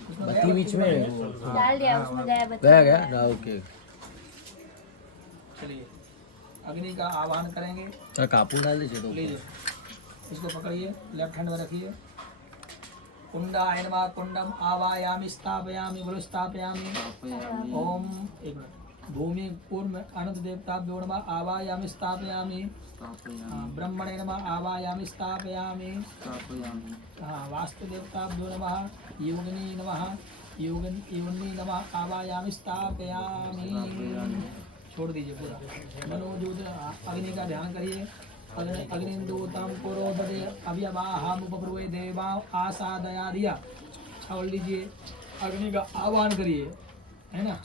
उसमें गया बत्ती बीच में है. डाल दिया उसमें गया बच्चा. गया गया ना. ओके. चलिए अग्नि का आह्वान करेंगे. क्या कापूर डाल दीजिए तो. लीजिए इसको पकड़िए. लेफ्ट हैंड में रखिए. कुंडाय नमः. कुंडम आवायामि स्थापयामि. बोलो स्थापयामि. ओम एक मिनट. भूमि पूर्व अनंत देवताभ्यो नमः आवायामि स्थापयामि. ब्रह्मणे नमः आवायामि स्थापयामि. वास्तु देवताभ्यो नमः. योगिनी नमः. योगिनी नमः आवायामि स्थापयामि. छोड़ दीजिए पूरा. मनोजोत अग्नि का ध्यान करिए. अग्निन्दूतम पुरोदरे अव्यवाहम उपब्रुवे देवां आसादयादिया. छोड़ लीजिए. अग्नि का आह्वान करिए. है ना.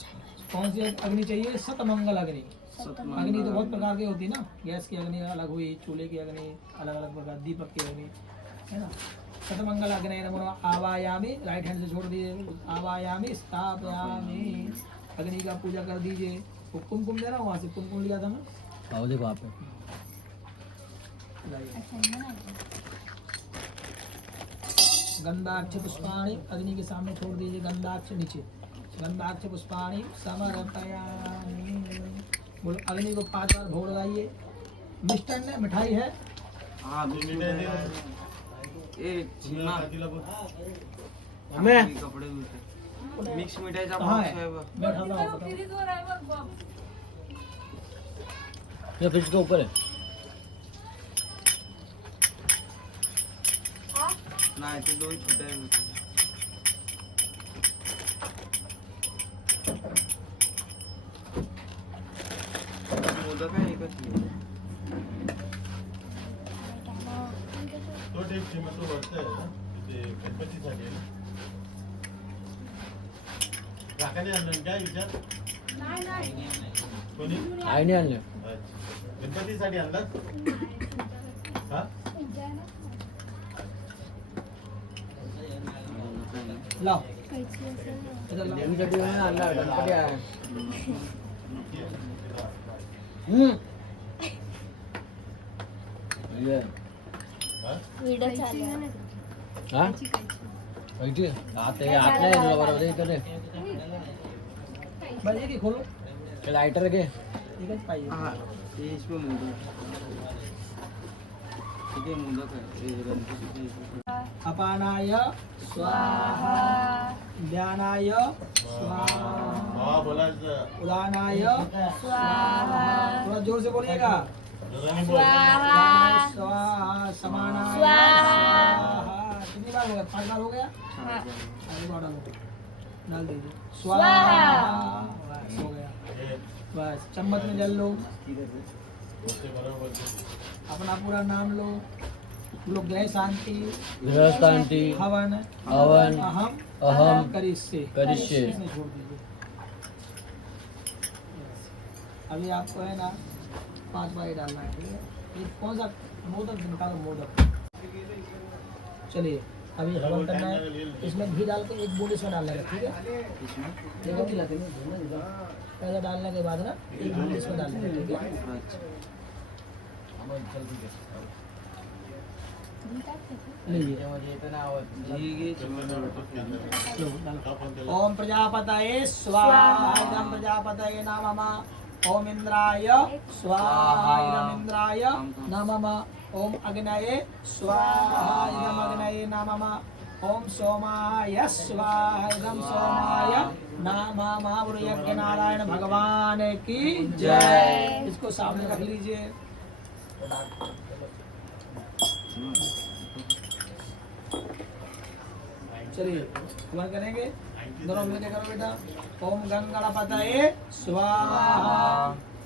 कौन सी अग्नि चाहिए. सतमंगल अग्नि. अग्नि तो बहुत प्रकार की होती है ना. गैस की अग्नि अलग हुई. चूल्हे की अग्नि अलग अलग प्रकार. दीपक की अग्नि है ना. सतमंगल अग्नि नमो आवायामी. राइट हैंड से छोड़ दीजिए. आवायामी स्थापयामी. अग्नि का पूजा कर दीजिए. वो कुमकुम दे रहा हूँ. वहाँ से कुमकुम लिया था ना. आओ देखो आप पे. गंधाक्ष पुष्पाणि अग्नि के सामने छोड़ दीजिए. गंधाक्ष नीचे. गंधाक्ष पुष्पाणि समर्पयामि. बोलो अग्नि को 5 बार भोग लगाइए. मिष्टान है. मिठाई है. हाँ एक सीमा मैं कपड़े धुते. मिक्स मिठाईचा कहाँ बॉक्स है. आहे बघ. मैं उठाता हूँ. बताओ. ये फ्रिज के ऊपर है. नाही ते 2 छोटे आहे. मोदक आहे एकच आहे. तो टेप श्रीमंत वरचं आहे ना ते गणपतीसाठी आहे ना. राखाने आणलं काय विचार कोणी आई नहीं आणले. अच्छा. गणपतीसाठी आणला हा लाओ. कैची असेल ना. इधर लाओ. देवीसाठी आणला. गणपती आहे. ये हा व्हिडिओ चालू आहे. हाँ कैची कैची. माहिती आहे. हात नाही तुला बरोबर इकडे. बजे की खोलो. लाइटर के ठीक है पाइए हाँ ये इसमें मोदक ठीक है मोदक है ये गणपति के इसमें। अपानाय स्वाहा ध्यानाय स्वाहा हाँ बोला उदानाय स्वाहा थोड़ा जोर से बोलिएगा स्वाहा स्वाहा समानाय स्वाहा। स्वाहा। कितनी बार हो गया 5 बार हो गया हाँ आगे बार डालो डाल दीजिए स्वाहा। बस हो गया बस चम्मच में जल लो अपना पूरा नाम लो लोग ग्रह शांति गृह शांति हवन हवन अहम अहम करिष्ये करिष्ये। इसमें छोड़ दीजिए अभी आपको है ना 5 बार ही डालना है ठीक है ये कौन सा मोदक निकालो मोदक चलिए अभी हवन करना है इसमें घी डाल के 1 बूंद इसमें डालना है ठीक है देखो खिलाते हैं पहले डालने के बाद ना 1 बूंद इसमें डालना है ठीक है लीजिए लो, डालो। ओम प्रजापतये स्वाहा इदं प्रजापतये नमः ओम इंद्राय स्वाहा इदं इंद्राय नमः ओम अग्नये स्वाहा इदं अग्नये नमः ओम सोमाय स्वाहा इदं सोमाय नमः बोलो यज्ञ नारायण भगवान की जय। इसको सामने रख लीजिए चलिए हवन करेंगे दोनों मिलकर करो बेटा ओम गंगणपतये स्वाहा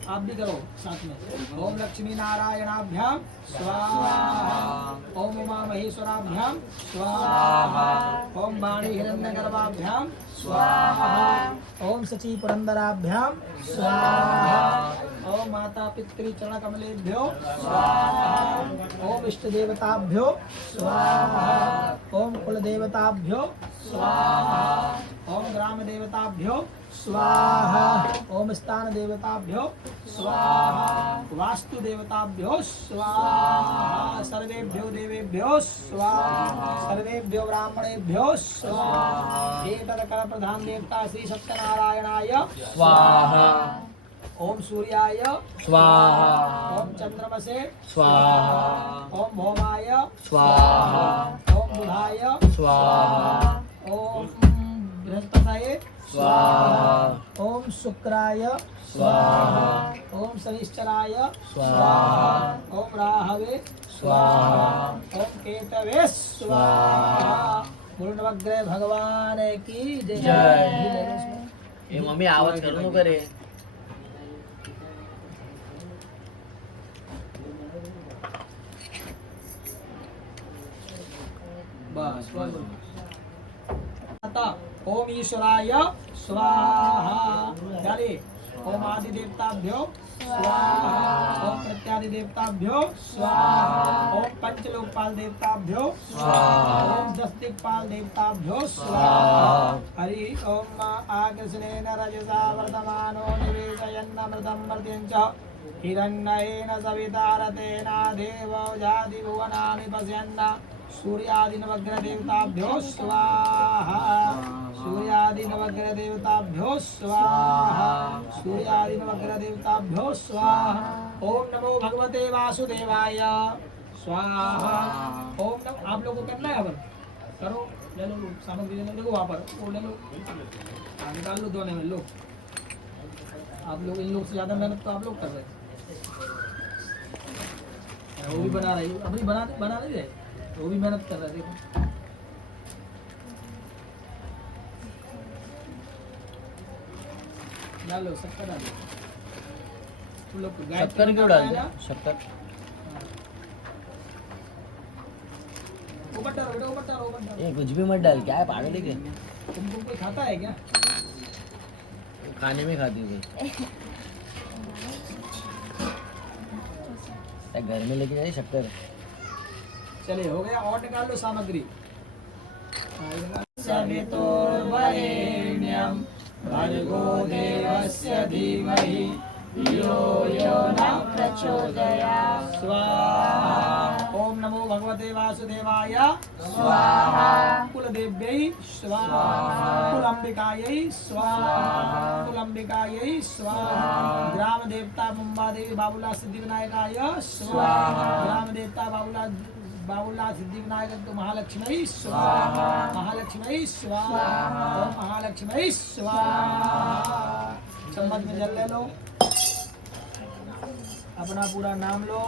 आप भी करो साथ में ओम लक्ष्मी नारायणाभ्याम स्वाहा ओम उमा महेश्वराभ्याम स्वाहा ओम वाणी हिरण्यगर्भाभ्याम स्वाहा ओम सची पुरंदराभ्याम स्वाहा ओम माता पितृ चरण कमलेभ्यो स्वाहा ओम इष्ट देवताभ्यो स्वाहा ओम कुल देवताभ्यो स्वाहा ओम ग्राम देवताभ्यो स्वाहा ओम स्थान देवताभ्यो स्वाहा वास्तु देवताभ्यो स्वाहा सर्वेभ्यो देवेभ्यो स्वाहा सर्वेभ्यो ब्राह्मणेभ्यो स्वाहा एतत् कर प्रधान देवता श्री सत्यनारायणाय स्वाहा ओम सूर्याय स्वाहा ओम चंद्रमसे स्वाहा ओम भौमाय स्वाहा ओम बुधाय स्वाहा ओम बृहस्पतये स्वाहा ओम शुक्राय स्वाहा ओम शनिश्चराय स्वाहा ओम राहवे स्वाहा ओम केतवे स्वाहा बोलो नवग्रह भगवान की जय। जय। ए मम्मी आवाज करू नको रे बस बस ओम ईश्वराय स्वाहा डालिए ओम आदि देवताभ्यो स्वाहा ओम प्रत्यादि देवताभ्यो स्वाहा ओम पंचलोकपाल देवताभ्यो स्वाहा ओम 10 दिक्पाल देवताभ्यो स्वाहा हरि ओम आकृष्णेन रजसा वर्धमानो निवेशयन्नमृतं मर्त्यञ्च हिरण्येन सवितारतेन देवो जाति भुवनानि पश्यन्न सूर्यादि नवग्रह देवताभ्यो स्वाहा सूर्यादि नवग्रह देवताभ्यो स्वाहा सूर्यादि नवग्रह देवताभ्यो स्वाहा ओम नमो भगवते वासुदेवाय स्वाहा ओम नमो आप लोगों को करना है अब करो ले लो सामग्री ले लो देखो वहाँ पर वो ले लो निकाल लो दोनों में लो आप लोग इन लोग से ज्यादा मेहनत तो आप लोग कर रहे हैं वो भी बना रही अपनी बना रही है वो भी मेहनत कर रहा है देखो डालो शक्कर डालो तुम लोग शक्कर क्यों डालते हैं शक्कर ऊपर डालो बेटा ऊपर डालो ये कुछ भी मत डाल क्या है पागल है क्या तुमको कोई खाता है क्या खाने में खाती हूँ घर में लेके जाए शक्कर चलिए हो गया और निकाल लो सामग्री सवितुर्वरेण्यं भर्गो देवस्य धीमहि धियो यो न प्रचोदयात् स्वाहा ओम नमो भगवते वासुदेवाय स्वाहा कुलदेव्यै स्वाहा कुलंबिकायै स्वाहा कुलंबिकायै स्वाहा ग्राम देवता मुंबा देवी बाबूला सिद्धि विनायकाय स्वाहा ग्राम देवता बाबूला सिद्धि विनायक तो महालक्ष्मी स्वाहा महालक्ष्मी स्वाहा ओम महालक्ष्मी स्वाहा चम्मच में जल ले लो अपना पूरा नाम लो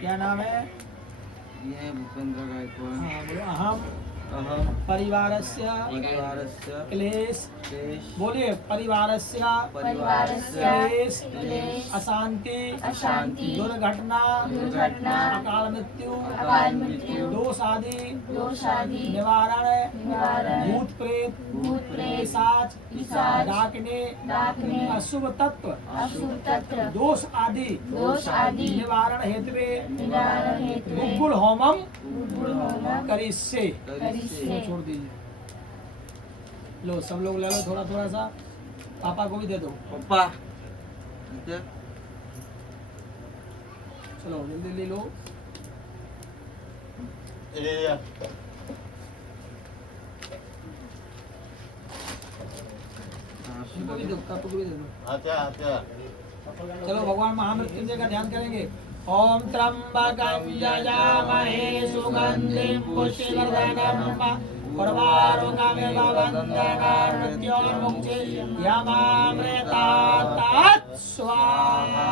क्या नाम है ये भूपेंद्र गायकवाड़ हाँ बोलो अहम अहम परिवारस्य परिवारस्य क्लेश देश बोलिए परिवारस्य परिवारस्य क्लेश क्लेश अशांति अशांति दुर्घटना दुर्घटना अकाल मृत्यु अकाल मृत्यु दोष आदि दोषादि निवारण निवारण भूत प्रेत भूत प्रेत पिशाच पिशाच डाकने डाकने अशुभ तत्व अशुभ तत्व दोष आदि दोष आदि निवारण हेतु निवारण हेतु गुग्गुल होमम गुरुकुल होमम करिष्ये करिष्ये छोड़ दीजिए लो सब लोग ले लो थोड़ा थोड़ा सा पापा को भी दे दो पप्पा इधर चलो जल्दी ले लो ये इनको भी दो पापा को भी दे दो आत्या चलो भगवान महामृत्युंजय का ध्यान करेंगे ओम त्र्यंबकं यजामहे सुगंधिं पुष्टिवर्धनम् उर्वारुकमिव वन्दनान् मृत्योर्मुक्ते यमामृतात् स्वाहा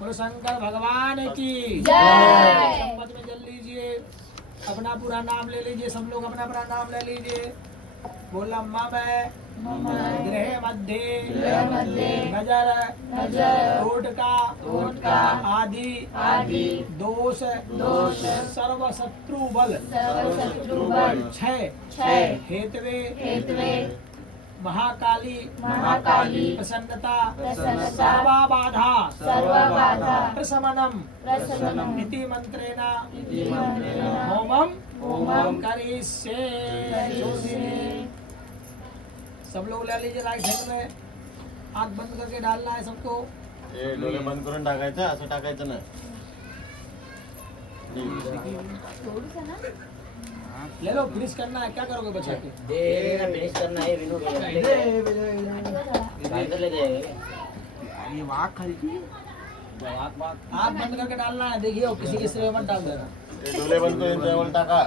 बोलो शंकर भगवान की जय। संपत में जल लीजिए अपना पूरा नाम ले लीजिए सब लोग अपना अपना नाम ले लीजिए बोला मम गृह मध्ये नजर टोटका आदि दोष सर्व शत्रु बल क्षय हेतवे महाकाली प्रसन्नता सर्वा बाधा प्रशमनम इति मंत्रेण होमम करिष्ये सब लोग ले लीजिए राइट हैंड में आंख बंद करके डालना है सबको हे डोळे बंद करून टाकायचं असं टाकायचं नाही ले लो फिनिश करना है क्या करोगे बच्चे के ये वाक खाली आंख बंद करके डालना है देखिए किसी के सिर में मत डाल देना हे डोळे बंद करून त्यावर टाका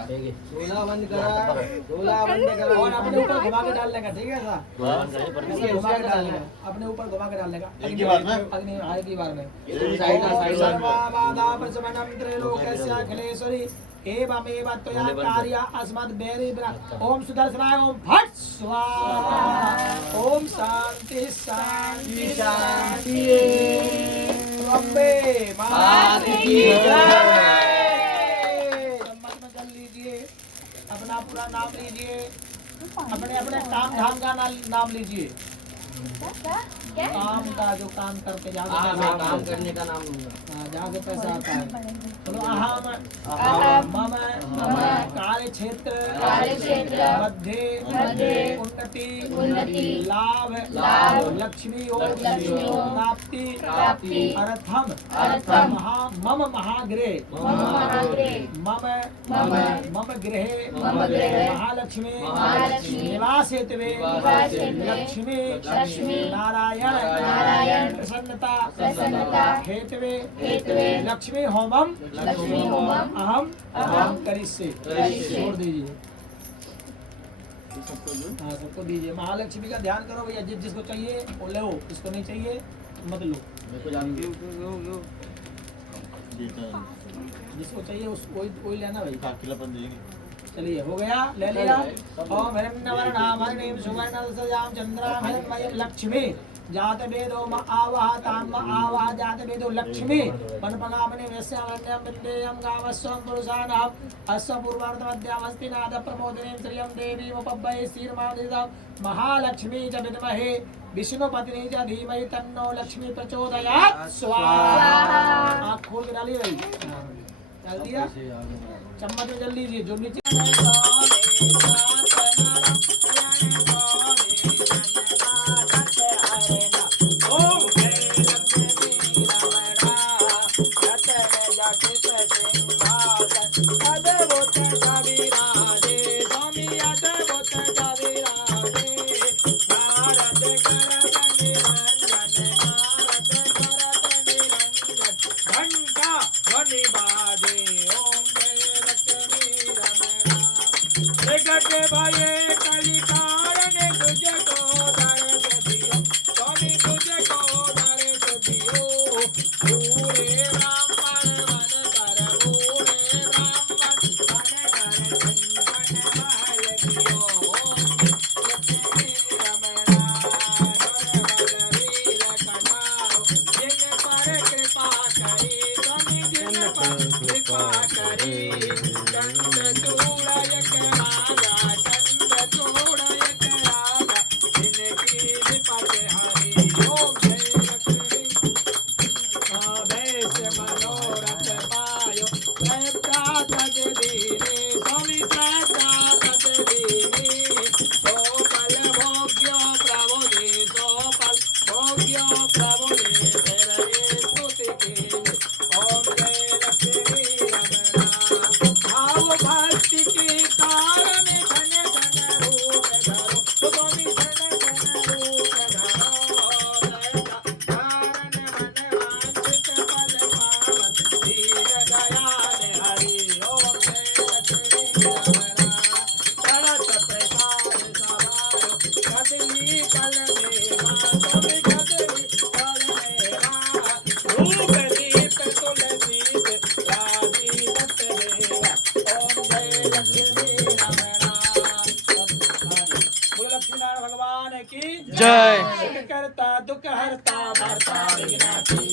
और अपने ऊपर घुमा के डालने का ठीक है सा ऐसे घुमा के डालने का अपने ऊपर घुमा के डालने का एक ही बार में? अग्नि एक ही बार में साइड सर्वबाधा प्रशमनं त्रैलोक्यस्य अखिलेश्वरी एवमेव त्वया कार्य अस्मद् वैरि ओम सुदर्शनाय ओम फट स्वाहा ओम शांति शांति शांति अम्बे मात की जय सम्मत में जल लीजिए अपना पूरा नाम लीजिए अपने अपने काम धाम का नाम लीजिए क्या काम का जो काम करके जहाँ हाँ, से मैं पैसा काम आता है। करने का नाम लूंगा हाँ, जहाँ से पैसा आता है चलो अहम अहम मम मम कार्य क्षेत्र मध्य उन्नति लाभ लक्ष्मी प्राप्ति अर्थम मम महागृह मम गृहे महालक्ष्मी निवास हेतवे लक्ष्मी नारायण प्रसन्नता हेतवे लक्ष्मी होमम अहम करिष्ये छोड़ दीजिए हाँ सबको दीजिए महालक्ष्मी का ध्यान करो भैया जिसको चाहिए वो लो जिसको नहीं चाहिए मत लो जिसको चाहिए उसको वही लेना भाई काकीला पण देईल चलिए हो गया ले लिया ओम हिरण्यवर्णाम हरिणीं सुवर्णसजां चंद्रां हिरण्मयीं लक्ष्मी जात वेदो म आवह ताम आवह जात वेदो लक्ष्मी मनपगामने व्यस्यावन्यं विद्येयं गावस्वं पुरुषाणाम् अस्य पूर्वार्धमध्यामस्तिनाद प्रमोदिनीं श्रियं देवीं उपब्बये श्रीर्मादिदं महालक्ष्मी च विद्महे विष्णुपत्नी च धीमहि तन्नो लक्ष्मी प्रचोदयात् स्वाहा आँख खोल के डालिए भाई डाल दिया चम्मच में जल लीजिए जो नीचे चंद्रचूड़ाय के राजा चंद्रचूड़ाय के राजा इनकी विपत हरि ओम जय लक्ष्मी आवेश मनोरथ पायो श्रद्धा तज दीने स्वामी श्रद्धा तज दीने सोपल भोग्यो प्रभु दे सोपल भोग्यो प्रभु दे तेरे स्तुति कीने ओम जय लक्ष्मी रमणा भाव भक्ति के कारण धन धन रूप धरो स्वामी धन धन रूप धरो दया कारण मन वांछित फल पावत दीन दयाल हरि ओम जय लक्ष्मी रमणा शरत प्रसाद सवारो कदली कल मेवा स्वामी कदली कल मेवा रूप दीप तुलसी से राजी सत्यदेवा ओम जय लक्ष्मी रमणा बोलो लक्ष्मीनारायण भगवान की जय। सुख करता दुख हरता भरता विघ्नाती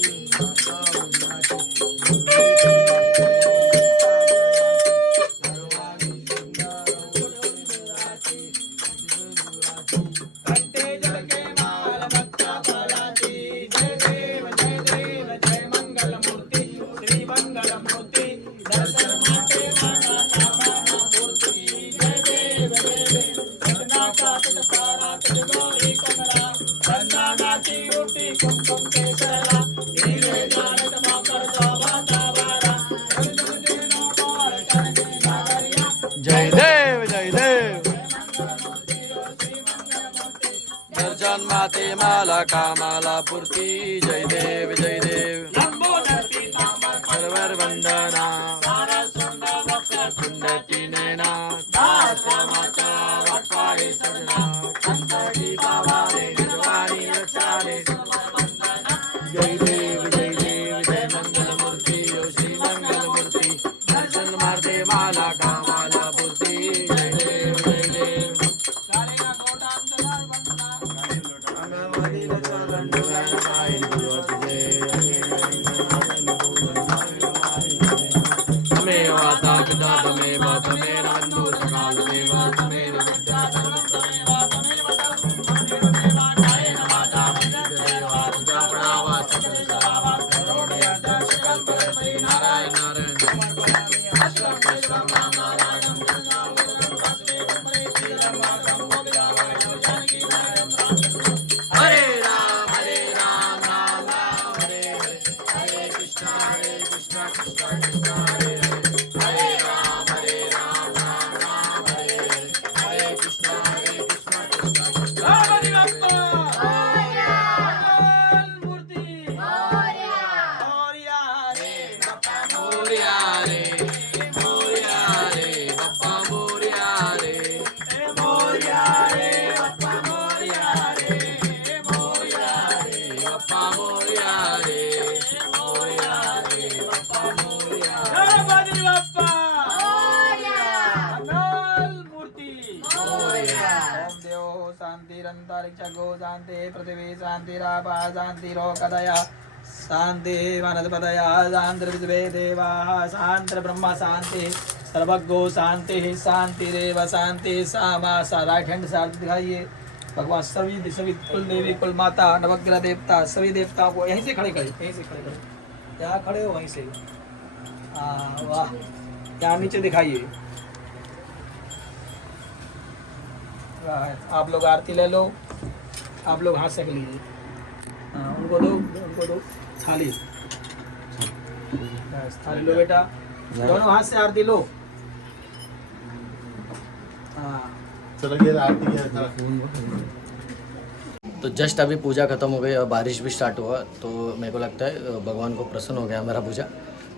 कंटे जल के माल भक्ता फलाती जय देव जय मंगल मूर्ति श्री मंगल मूर्ति दर्शन माते माना कामना मूर्ति जय देव सतना का तत्कारा तजगोरी कमला सन्ना नाची उठी कुमकुम के सरला हीरे जानत मकर शोभा तावारा जल जल देना पार करने नागरिया जय देव जय देव दर्शन माते माला कामाला पूर्ति जय देव लंबोदर पीतांबर सर्वर वंदना सारा सुंदर वक्र कुंडती नैना दास माता वक्वारी सजना कंठी पावारे निर्वाणी रक्षारे जय देव जय मंगल मूर्ति ओ श्री मंगल मूर्ति दर्शन माते माला कामाला पूर्ति जय देव गारेगा गोदांतरार वंदना तमेव वाता पिता तमेव तमेव बन्धु सकाल देव तमेव विद्या तमेव तमेव तमेव नारायण माता देव पूजा पड़ावा सकल सरावा करोड़िया दर्श कल्प श्री नारायण नारायण अष्टम विश्वम नारायण हरे राम राम राम हरे हरे हरे कृष्णा कृष्णा कृष्णा हरे हरे हरे राम राम हरे हरे हरे कृष्णा कृष्णा कृष्णा मूर्ति मोरिया रे बप्पा मोरिया रे मोरिया रे बप्पा मोरिया रे मोरिया रे बप्पा मोरिया रे मोरिया रे बप्पा मोरिया गणपति बप्पा मंगल मूर्ति मोरिया ओम देव शांतिरंतरिक्षगो शांति पृथ्वी शांतिरापा शांतिरोकदया शांति वनस्पतया शांतिर्विश्वे देवाः शांति ब्रह्म शांति सर्वज्ञो शांति शांतिरेव शांति सामा सा राइट हैंड से दिखाइए भगवान सभी कुल देवी कुल माता नवग्रह देवता सभी देवताओं को यहीं से खड़े करें यहीं से खड़े करें यहाँ खड़े हो वहीं से वाह यहाँ नीचे दिखाइए आप लोग आरती ले लो आप लोग हाथ सेक लीजिए उनको दो थाली बस, थाली लो बेटा दोनों हाथ से आरती लो हाँ चलो ये आरती किया था तो जस्ट अभी पूजा खत्म हो गई और बारिश भी स्टार्ट हुआ तो मेरे को लगता है भगवान को प्रसन्न हो गया मेरा पूजा।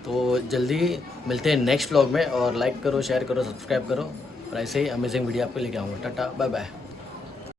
तो जल्दी मिलते हैं नेक्स्ट व्लॉग में और लाइक करो शेयर करो सब्सक्राइब करो और ऐसे ही अमेजिंग वीडियो आपको लेके आऊँगा। Tata bye bye.